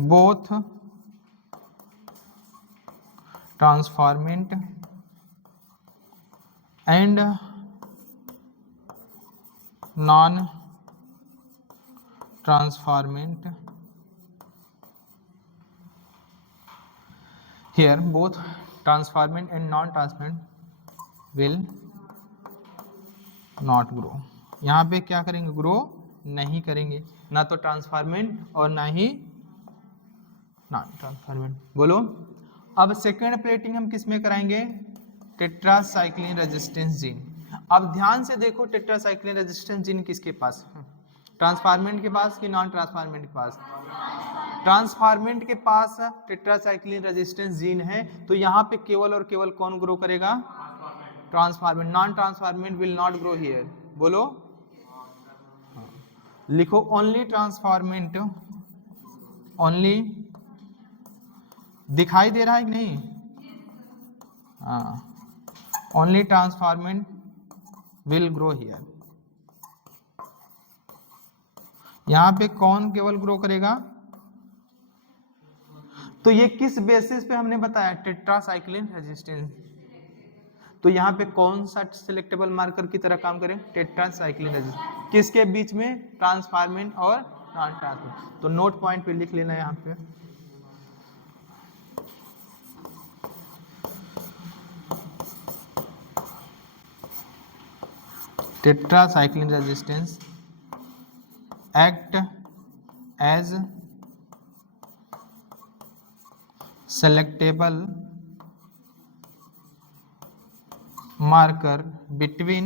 both transformant and non transformant, here both transformant and non transformant will not grow। यहाँ पे क्या करेंगे? ग्रो नहीं करेंगे, ना तो ट्रांसफॉर्मेंट और ना ही नॉन ट्रांसफॉर्मेंट। बोलो। अब सेकेंड प्लेटिंग हम किस में कराएंगे? Tetracycline resistance gene. अब ध्यान से देखो, टेट्रासाइक्लिन रेजिस्टेंस जीन किसके पास है? ट्रांसफॉर्मेंट के पास कि नॉन ट्रांसफॉर्मेंट के पास? ट्रांसफॉर्मेंट के पास टेट्रासाइक्लिन रेजिस्टेंस जीन है, तो यहाँ पे केवल और केवल कौन ग्रो करेगा? Transformant. Non transformant will not grow here. बोलो। लिखो ओनली ट्रांसफॉर्मेंट, ओनली। दिखाई दे रहा है कि नहीं? हाँ, only transformant will grow here. यहां पे कौन केवल ग्रो करेगा? तो ये किस बेसिस पे हमने बताया? Tetracycline resistance. तो यहाँ पे कौन सा सिलेक्टेबल मार्कर की तरह काम करे? Tetracycline resistance. किसके बीच में? ट्रांसफॉर्मेंट और नॉन ट्रांसफॉर्मेंट। तो नोट पॉइंट पे लिख लेना यहाँ पे। tetracycline resistance act as selectable marker between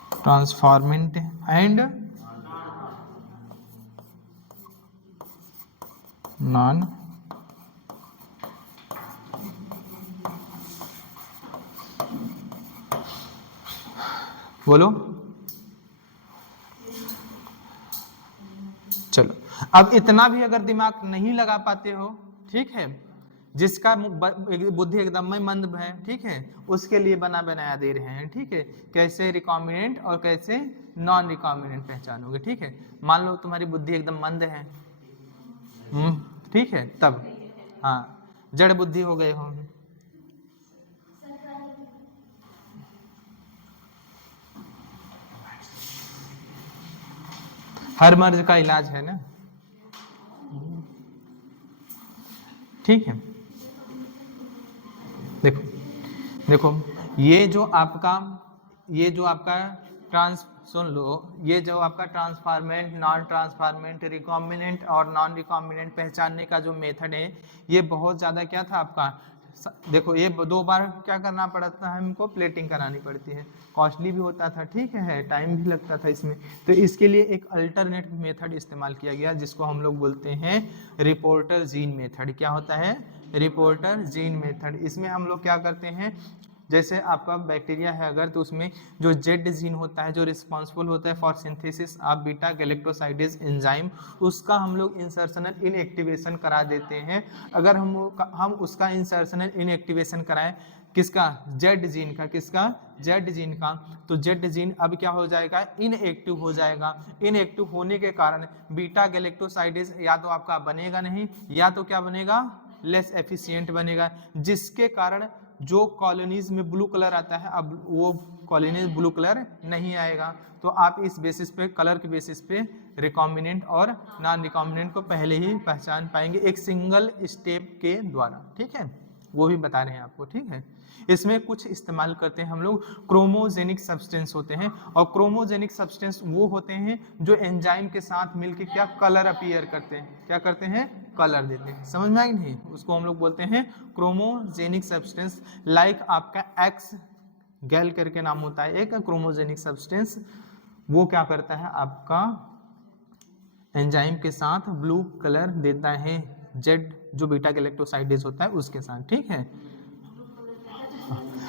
transformant and non बोलो। चलो, अब इतना भी अगर दिमाग नहीं लगा पाते हो, ठीक है, जिसका बुद्धि एकदम में मंद है, ठीक है, उसके लिए बनाया दे रहे हैं, ठीक है, कैसे रिकॉम्बिनेंट और कैसे नॉन रिकॉम्बिनेंट पहचानोगे, ठीक है। मान लो तुम्हारी बुद्धि एकदम मंद है, ठीक है, तब हाँ जड़ बुद्धि हो गए हो। हर मर्ज का इलाज है ना। ठीक है। देखो देखो ये जो आपका सुन लो, ये जो आपका ट्रांसफार्मेंट, नॉन ट्रांसफार्मेंट, रिकॉम्बिनेंट और नॉन रिकॉम्बिनेंट पहचानने का जो मेथड है, ये बहुत ज़्यादा क्या था आपका, देखो ये 2 बार क्या करना पड़ता है, हमको प्लेटिंग करानी पड़ती है, कॉस्टली भी होता था, ठीक है, टाइम भी लगता था इसमें। तो इसके लिए एक अल्टरनेट मेथड इस्तेमाल किया गया जिसको हम लोग बोलते हैं रिपोर्टर जीन मेथड। क्या होता है? Reporter gene method. इसमें हम लोग क्या करते हैं, जैसे आपका बैक्टीरिया है अगर, तो उसमें जो जेड जीन होता है जो रिस्पॉन्सिबल होता है for synthesis of beta galactosidase enzyme, उसका हम लोग इंसर्शनल इनएक्टिवेशन करा देते हैं। अगर हम उसका इंसर्शनल इनएक्टिवेशन कराएं, किसका? जेड जीन का। किसका? जेड जीन का। तो जेड जीन अब क्या हो जाएगा? इनएक्टिव हो जाएगा। इनएक्टिव होने के कारण बीटा गैलेक्टोसाइडेज या तो आपका बनेगा नहीं, या तो क्या बनेगा? लेस एफिशिएंट बनेगा, जिसके कारण जो कॉलोनीज में ब्लू कलर आता है, अब वो कॉलोनीज ब्लू कलर नहीं आएगा। तो आप इस बेसिस पे, कलर के बेसिस पे रिकॉम्बिनेंट और नॉन रिकॉम्बिनेंट को पहले ही पहचान पाएंगे एक सिंगल स्टेप के द्वारा, ठीक है, वो भी बता रहे हैं आपको, ठीक है। इसमें कुछ इस्तेमाल करते हैं हम लोग, क्रोमोजेनिक सब्सटेंस होते हैं, और क्रोमोजेनिक सब्सटेंस वो होते हैं जो एंजाइम के साथ मिलकर क्या कलर अपीयर करते हैं, क्या करते हैं? कलर देते हैं। समझ में आई नहीं? उसको हम लोग बोलते हैं क्रोमोजेनिक सब्सटेंस। लाइक आपका एक्स गैल करके नाम होता है एक क्रोमोजेनिक सब्सटेंस, वो क्या करता है आपका एंजाइम के साथ ब्लू कलर देता है, जेड जो बीटा गैलेक्टोसाइडेज होता है उसके साथ, ठीक है।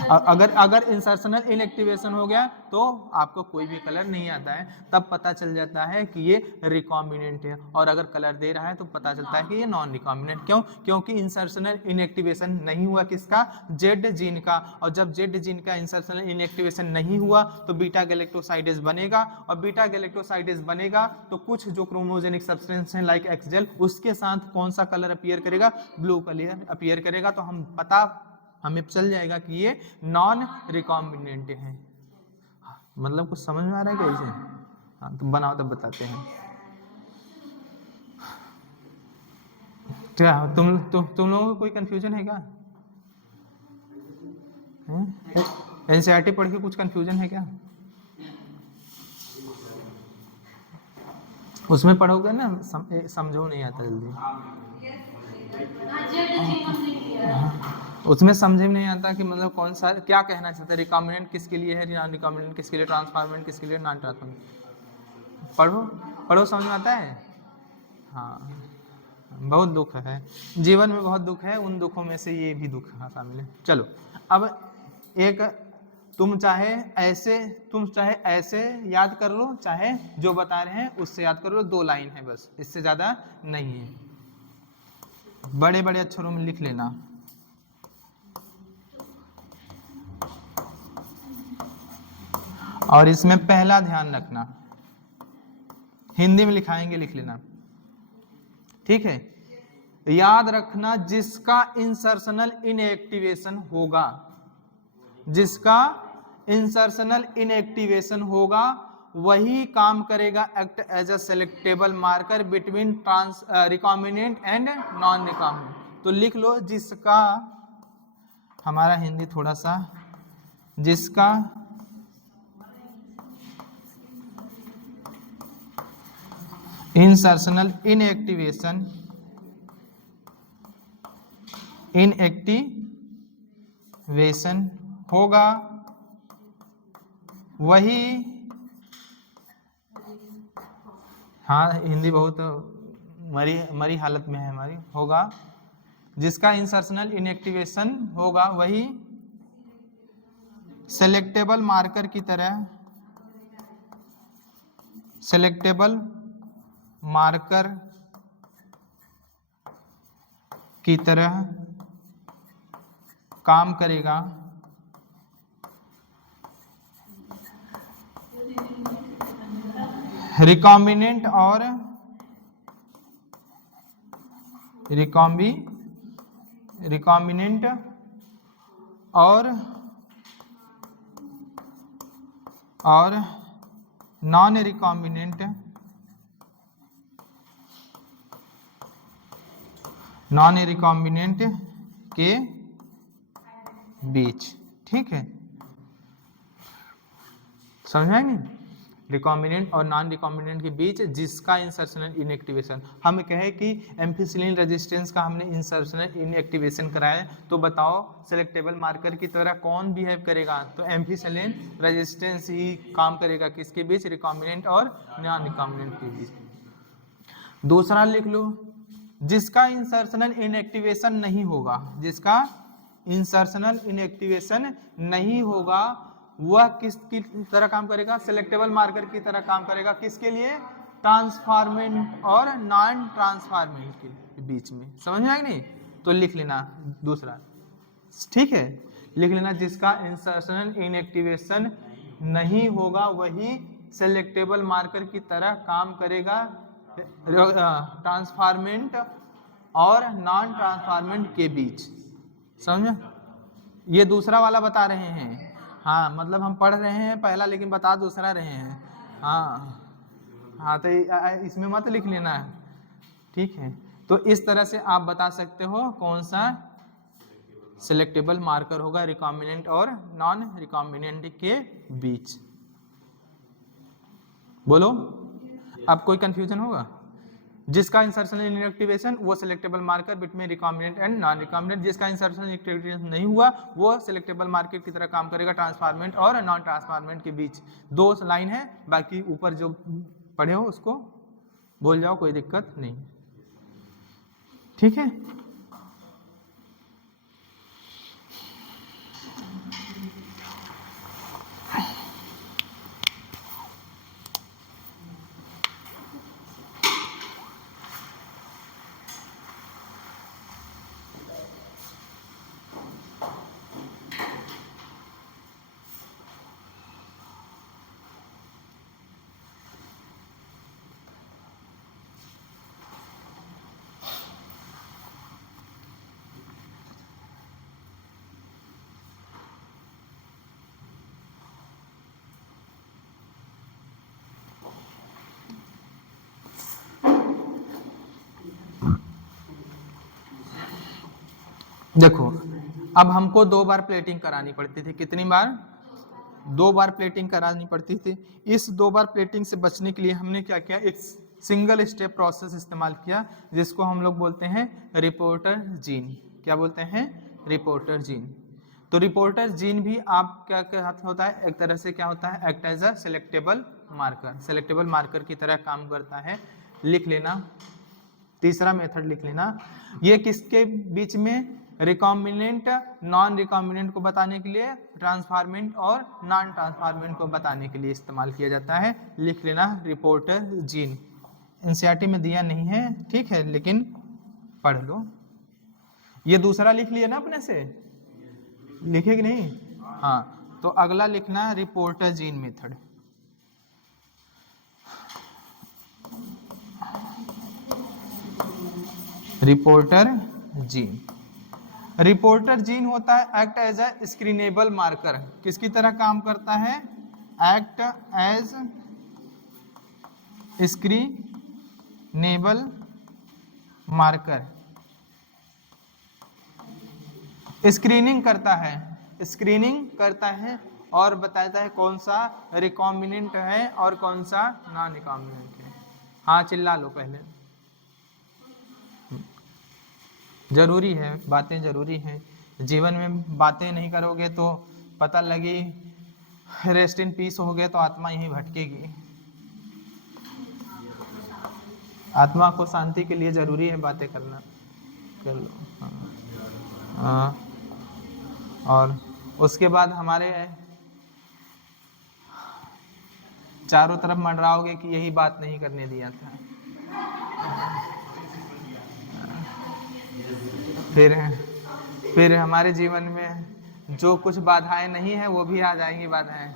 अगर इंसर्शनल इनएक्टिवेशन हो गया तो आपको कोई भी कलर नहीं आता है, तब पता चल जाता है कि ये रिकॉम्बिनेंट है। और अगर कलर दे रहा है तो पता चलता है कि ये नॉन रिकॉम्बिनेंट। क्यों? क्योंकि इंसर्शनल इनएक्टिवेशन नहीं हुआ, किसका? जेड जीन का। और जब जेड जीन का इंसर्शनल इनएक्टिवेशन नहीं हुआ तो बीटा गैलेक्टोसाइडेज बनेगा, और बीटा गैलेक्टोसाइडेज बनेगा तो कुछ जो क्रोमोजेनिक सब्सटेंस है लाइक एक्सजेल, उसके साथ कौन सा कलर अपीयर करेगा? ब्लू कलर अपीयर करेगा। तो हमें चल जाएगा कि ये नॉन रिकॉम्बिनेंट है। मतलब कुछ समझ में आ रहा है क्या इसे? हाँ, तो बनाओ तब बताते हैं। क्या तुम लोगों को कोई कंफ्यूजन है क्या? एनसीईआरटी पढ़ के कुछ कंफ्यूजन है क्या? उसमें पढ़ोगे ना, समझो नहीं आता जल्दी। उसमें समझ में नहीं आता कि मतलब कौन सा क्या कहना चाहता है, रिकॉम्बिनेंट किसके लिए है, नॉन रिकॉम्बिनेंट किसके लिए, ट्रांसफॉर्मेंट किसके लिए, नॉन ट्रांसफॉर्मेंट। पढ़ो समझ में आता है। हाँ, बहुत दुख है जीवन में, बहुत दुख है, उन दुखों में से ये भी दुख शामिल है। चलो अब एक, तुम चाहे ऐसे याद कर लो, चाहे जो बता रहे हैं उससे याद कर लो, 2 लाइन है बस, इससे ज्यादा नहीं है, बड़े बड़े अक्षरों में लिख लेना। और इसमें पहला ध्यान रखना, हिंदी में लिखाएंगे, लिख लेना, ठीक है। याद रखना, जिसका इंसर्शनल इनएक्टिवेशन होगा, जिसका इंसर्शनल इनएक्टिवेशन होगा वही काम करेगा, act as a selectable marker between recombinant and non recombinant. तो लिख लो, जिसका, हमारा हिंदी थोड़ा सा, जिसका इंसर्शनल इनएक्टिवेशन होगा वही, हाँ हिंदी बहुत मरी हालत में है हमारी, होगा, जिसका इंसर्शनल इनएक्टिवेशन होगा वही सेलेक्टेबल मार्कर की तरह, सेलेक्टेबल मार्कर की तरह काम करेगा, रिकॉम्बिनेंट और रिकॉम्बिनेंट और नॉन रिकॉम्बिनेंट नॉन रिकॉम्बिनेंट के बीच, ठीक है, समझ आई नहीं? रिकॉम्बिनेंट और नॉन रिकॉम्बिनेंट के बीच जिसका इंसर्शनल इनएक्टिवेशन, हम कहे कि एम्फिसिलिन रेजिस्टेंस का हमने इंसर्शनल इनएक्टिवेशन कराया, तो बताओ सिलेक्टेबल मार्कर की तरह कौन बिहेव करेगा? तो एम्फिसिलिन रेजिस्टेंस ही काम करेगा, किसके बीच? रिकॉम्बिनेंट और नॉन रिकॉम्बिनेंट के बीच। दूसरा लिख लो, जिसका इंसर्शनल इनएक्टिवेशन नहीं होगा, जिसका इंसर्शनल इनएक्टिवेशन नहीं होगा वह किसकी तरह काम करेगा? सिलेक्टेबल मार्कर की तरह काम करेगा। किसके लिए? ट्रांसफार्मेंट और नॉन ट्रांसफार्मेंट के बीच में, समझ में आया नहीं? तो लिख लेना दूसरा, ठीक है, लिख लेना जिसका इंसर्शनल इनएक्टिवेशन नहीं होगा वही सिलेक्टेबल मार्कर की तरह काम करेगा ट्रांसफार्मेंट और नॉन ट्रांसफार्मेंट के बीच, समझ? ये दूसरा वाला बता रहे हैं, हाँ, मतलब हम पढ़ रहे हैं पहला लेकिन बता दूसरा रहे हैं, हाँ, तो इसमें मत लिख लेना है, ठीक है। तो इस तरह से आप बता सकते हो कौन सा सिलेक्टेबल मार्कर होगा रिकॉम्बिनेंट और नॉन रिकॉम्बिनेंट के बीच। बोलो, अब कोई कंफ्यूजन होगा? जिसका इंसर्शनल इनएक्टिवेशन वो selectable marker between recombinant and non recombinant, जिसका इंसर्शनल इनएक्टिवेशन नहीं हुआ वो सिलेक्टेबल मार्कर की तरह काम करेगा ट्रांसफार्मेंट और नॉन ट्रांसफार्मेंट के बीच। दो लाइन है, बाकी ऊपर जो पढ़े हो उसको बोल जाओ, कोई दिक्कत नहीं, ठीक है। देखो, अब हमको 2 बार प्लेटिंग करानी पड़ती थी, कितनी बार? 2 बार प्लेटिंग करानी पड़ती थी। इस 2 बार प्लेटिंग से बचने के लिए हमने क्या किया? एक सिंगल स्टेप प्रोसेस इस्तेमाल किया जिसको हम लोग बोलते हैं रिपोर्टर जीन। क्या बोलते हैं? Reporter gene. तो रिपोर्टर जीन भी आप क्या होता है, एक तरह से क्या होता है, act as a selectable marker, selectable marker की तरह काम करता है। लिख लेना, तीसरा मेथड लिख लेना, ये किसके बीच में? रिकॉम्बिनेंट नॉन रिकॉम्बिनेंट को बताने के लिए, ट्रांसफार्मेंट और नॉन ट्रांसफार्मेंट को बताने के लिए इस्तेमाल किया जाता है। लिख लेना रिपोर्टर जीन। एनसीईआरटी में दिया नहीं है, ठीक है, लेकिन पढ़ लो। ये दूसरा लिख लिया ना अपने से, लिखे कि नहीं? हाँ, तो अगला लिखना reporter gene method. Reporter gene, reporter gene होता है act as a screenable marker. किसकी तरह काम करता है? Act as screenable marker, screening करता है, स्क्रीनिंग करता है और बताता है कौन सा रिकॉम्बिनेंट है और कौन सा नॉन रिकॉम्बिनेंट है। हाँ, चिल्ला लो पहले, जरूरी है, बातें जरूरी हैं। जीवन में बातें नहीं करोगे तो पता लगी रेस्ट इन पीस हो गए तो आत्मा यहीं भटकेगी। आत्मा को शांति के लिए जरूरी है बातें करना, कर लो। हाँ, और उसके बाद हमारे चारों तरफ मंडराओगे कि यही बात नहीं करने दिया था। फिर हमारे जीवन में जो कुछ बाधाएं नहीं है वो भी आ जाएंगी बाधाएं।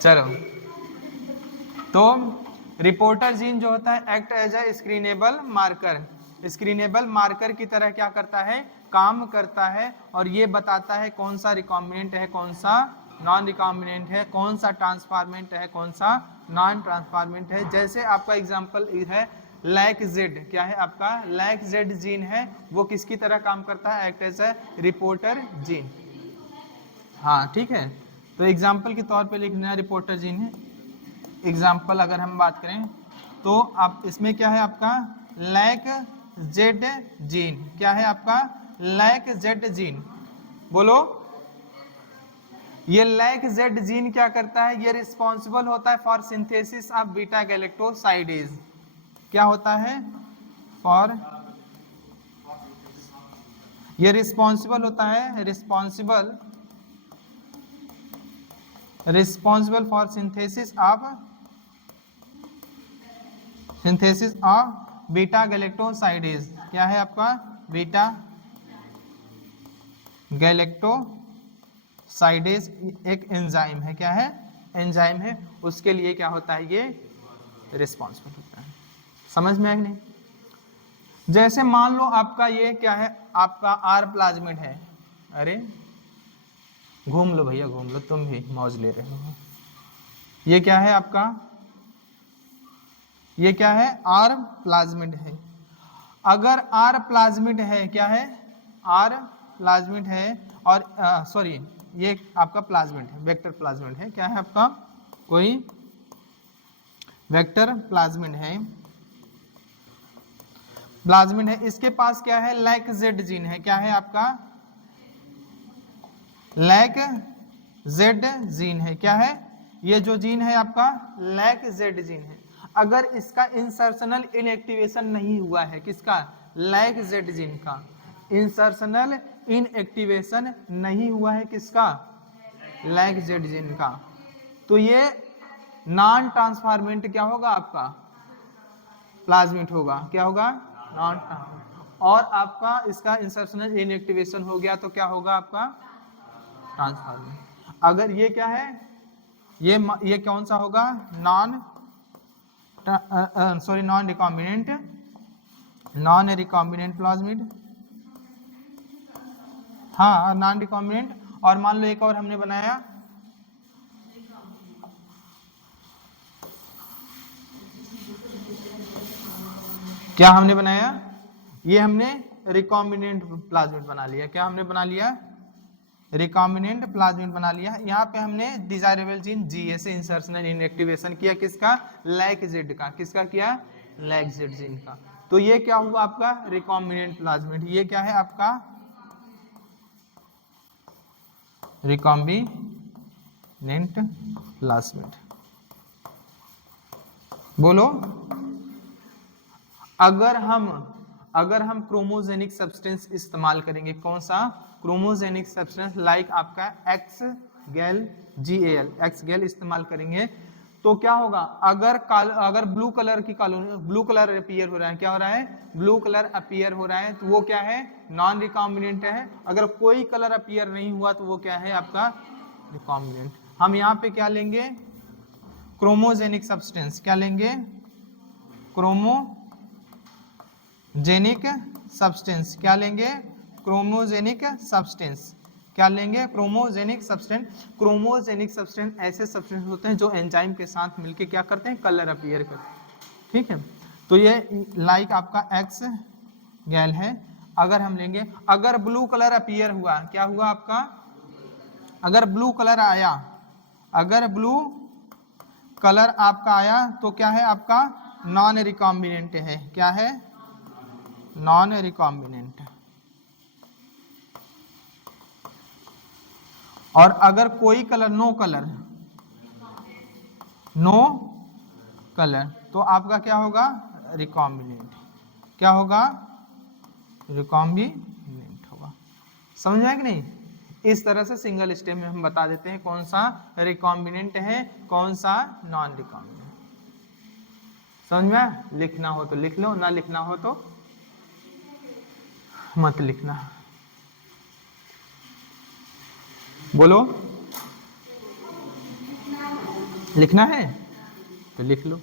चलो, तो रिपोर्टर जीन जो होता है act as a screenable marker, screenable marker की तरह क्या करता है? काम करता है और ये बताता है कौन सा रिकॉम्बिनेंट है, कौन सा नॉन रिकॉम्बिनेंट है, कौन सा ट्रांसफॉर्मेंट है, कौन सा नॉन ट्रांसफॉर्मेंट है। जैसे आपका एग्जांपल है लैक जेड, क्या है आपका लैक जेड जीन है, वो किसकी तरह काम करता है, act as a reporter gene. हाँ ठीक है, तो एग्जांपल के तौर पे लिखना रिपोर्टर जीन है। एग्जांपल अगर हम बात करें तो आप इसमें क्या है आपका लैक जेड जीन, क्या है आपका लैक जेड जीन, बोलो। ये लैक जेड जीन क्या करता है, ये रिस्पॉन्सिबल होता है for synthesis of beta galactosidase. क्या होता है फॉर, ये रिस्पॉन्सिबल होता है, responsible for synthesis of beta galactosidase. क्या है आपका बीटा गैलेक्टोसाइडेज एक एंजाइम है, क्या है एंजाइम है, उसके लिए क्या होता है ये रिस्पॉन्सिबल होता है। समझ में है कि नहीं। जैसे मान लो आपका ये क्या है आपका आर प्लाज्मिड है, अरे घूम लो भैया घूम लो, तुम भी मौज ले रहे हो। ये क्या है आपका, ये क्या है आर प्लाज्मिड है। अगर आर प्लाज्मिड है, क्या है आर प्लाज्मिड है, और सॉरी ये आपका प्लाज्मिड है, वेक्टर प्लाज्मिड है, क्या है आपका कोई वेक्टर प्लाज्मिड है, प्लाज्मिड है, इसके पास क्या है लैक जेड जीन है, क्या है आपका लैक जेड जीन है, क्या है ये जो जीन है आपका लैक जेड जीन है। अगर इसका इंसर्शनल इनएक्टिवेशन नहीं हुआ है, किसका लैक जेड जीन का इंसर्शनल इनएक्टिवेशन नहीं हुआ है, किसका लैक जेड जीन का, तो ये नॉन ट्रांसफॉर्मेंट क्या होगा आपका प्लाज्मिड होगा, क्या होगा नॉन ट्रांसफॉर्मेंट। और आपका इसका इंसर्शनल इनएक्टिवेशन हो गया तो क्या होगा आपका ट्रांसफॉर्मेंट। अगर ये क्या है ये कौन सा होगा non sorry non recombinant plasmid, हाँ नॉन रिकॉम्बिनेंट। और मान लो एक और हमने बनाया क्या हमने बनाया, ये हमने रिकॉम्बिनेंट प्लाज्मिड बना लिया, क्या हमने बना लिया रिकॉम्बिनेंट प्लाज्मिड बना लिया। यहाँ पे हमने डिजायरेबल जीन जी से इंसर्शनल इनएक्टिवेशन किया, किसका लैक जेड का, किसका किया लैक जेड जीन का, तो ये क्या हुआ आपका रिकॉम्बिनेंट प्लाज्मिड। ये क्या है आपका रिकॉम्बिनेंट प्लाज्मिड, बोलो। अगर हम क्रोमोजेनिक सब्सटेंस इस्तेमाल करेंगे, कौन सा क्रोमोजेनिक सब्सटेंस लाइक आपका एक्स गैल GAL एक्स गैल इस्तेमाल करेंगे तो क्या होगा, अगर ब्लू कलर की कॉलोनी ब्लू कलर अपीयर हो रहा है, क्या हो रहा है ब्लू कलर अपीयर हो रहा है, तो वो क्या है नॉन रिकॉम्बिनेंट है। अगर कोई कलर अपीयर नहीं हुआ तो वो क्या है आपका रिकॉम्बिनेंट। हम यहाँ पे क्या लेंगे क्रोमोजेनिक सब्सटेंस, क्या लेंगे क्रोमोजेनिक सब्सटेंस, क्या लेंगे क्रोमोजेनिक सब्सटेंस, क्या लेंगे क्रोमोजेनिक सब्सटेंस। क्रोमोजेनिक सब्सटेंस ऐसे सब्सटेंस होते हैं जो एंजाइम के साथ मिलके क्या करते हैं कलर अपीयर करते हैं, ठीक है। तो ये लाइक आपका एक्स गैल है। अगर हम लेंगे अगर ब्लू कलर अपीयर हुआ, क्या हुआ आपका अगर ब्लू कलर आया, अगर ब्लू कलर आपका आया तो क्या है आपका नॉन रिकॉम्बिनेंट है, क्या है नॉन रिकॉम्बिनेंट। और अगर कोई कलर नो कलर तो आपका क्या होगा रिकॉम्बिनेंट, क्या होगा रिकॉम्बिनेंट होगा। समझ में आया कि नहीं। इस तरह से सिंगल स्टेप में हम बता देते हैं कौन सा रिकॉम्बिनेंट है कौन सा नॉन रिकॉम्बिनेंट। समझ में, लिखना हो तो लिख लो, ना लिखना हो तो मत लिखना। बोलो लिखना है तो लिख लो।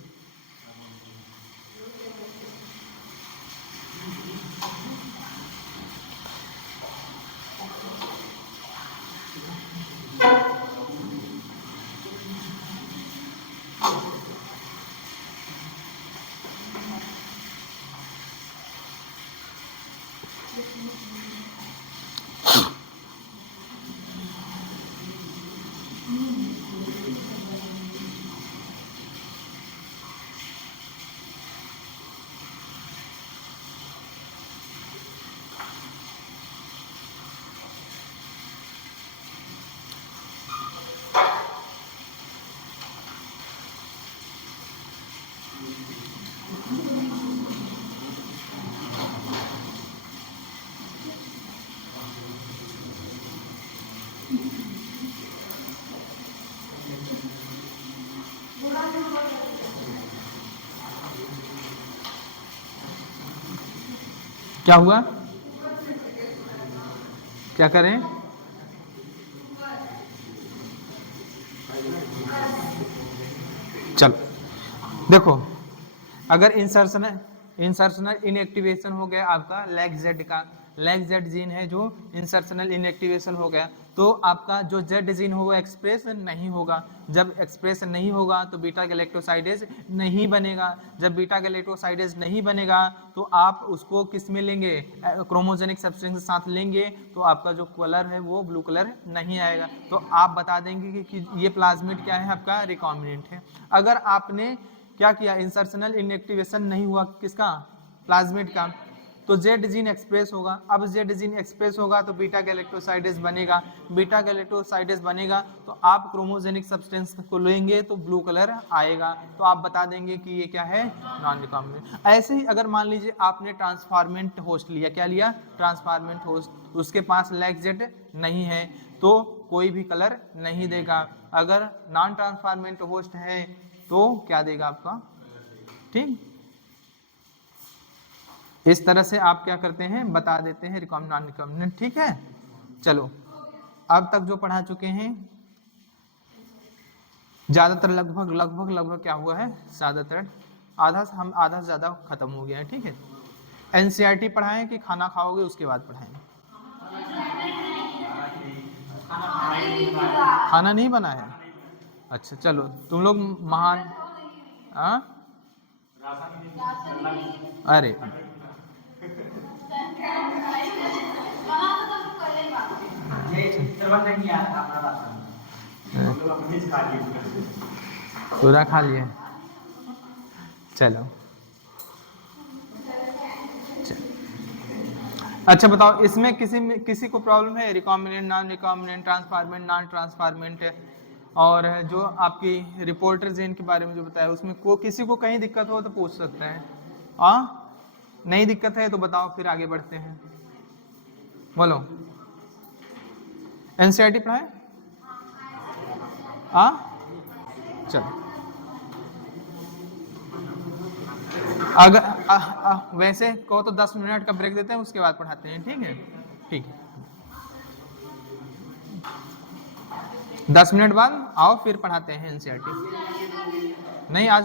क्या हुआ, क्या करें? चलो देखो, अगर इंसर्शनल इनएक्टिवेशन हो गया आपका लेग जेड का, लेग जेड जीन है जो इंसर्शनल इनएक्टिवेशन हो गया, तो आपका जो जेड जीन हो वो एक्सप्रेस नहीं होगा। जब एक्सप्रेस नहीं होगा तो बीटा गैलेक्टोसाइडेज नहीं बनेगा। जब बीटा गैलेक्टोसाइडेज नहीं बनेगा तो आप उसको किस में लेंगे, क्रोमोजेनिक सब्सटेंस के साथ लेंगे, तो आपका जो कलर है वो ब्लू कलर नहीं आएगा। तो आप बता देंगे कि ये प्लाज्मिड क्या है, आपका रिकॉम्बिनेंट है। अगर आपने क्या किया, इंसर्शनल इनएक्टिवेशन नहीं हुआ किसका, प्लाज्मिड का, तो जेड जीन एक्सप्रेस होगा। अब जेड जीन एक्सप्रेस होगा तो बीटा गैलेक्टोसाइडेज बनेगा। बीटा गैलेक्टोसाइडेज बनेगा तो आप क्रोमोजेनिक सब्सटेंस को लेंगे तो ब्लू कलर आएगा। तो आप बता देंगे कि ये क्या है, नॉन रिकॉम्बिनेंट। ऐसे ही अगर मान लीजिए आपने ट्रांसफॉर्मेंट होस्ट लिया, क्या लिया, ट्रांसफॉर्मेंट होस्ट, उसके पास लेग जेड नहीं है तो कोई भी कलर नहीं देगा। अगर नॉन ट्रांसफॉर्मेंट होस्ट है तो क्या देगा आपका, ठीक। इस तरह से आप क्या करते हैं, बता देते हैं रिकॉम्बिनेंट नॉन रिकॉम्बिनेंट, ठीक है। चलो अब तक जो पढ़ा चुके हैं ज्यादातर लगभग क्या हुआ है, ज्यादातर आधा से ज्यादा खत्म हो गया है, ठीक है। एनसीईआरटी पढ़ाएं कि खाना खाओगे उसके बाद पढ़ाएं? खाना नहीं बना है, अच्छा चलो तुम लोग महान, अरे पूरा खा लिए, चलो अच्छा बताओ, इसमें किसी को प्रॉब्लम है, recombinant, non recombinant, transformant, non transformant, और जो आपकी रिपोर्टर जीन के बारे में जो बताया उसमें किसी को कहीं दिक्कत हो तो पूछ सकते हैं। नहीं दिक्कत है तो बताओ, फिर आगे बढ़ते हैं, बोलो। एनसीईआरटी पढ़ाए? चलो अगर वैसे कहो तो 10 मिनट का ब्रेक देते हैं, उसके बाद पढ़ाते हैं, ठीक है, ठीक है। 10 मिनट बाद आओ फिर पढ़ाते हैं एनसीईआरटी। नहीं आज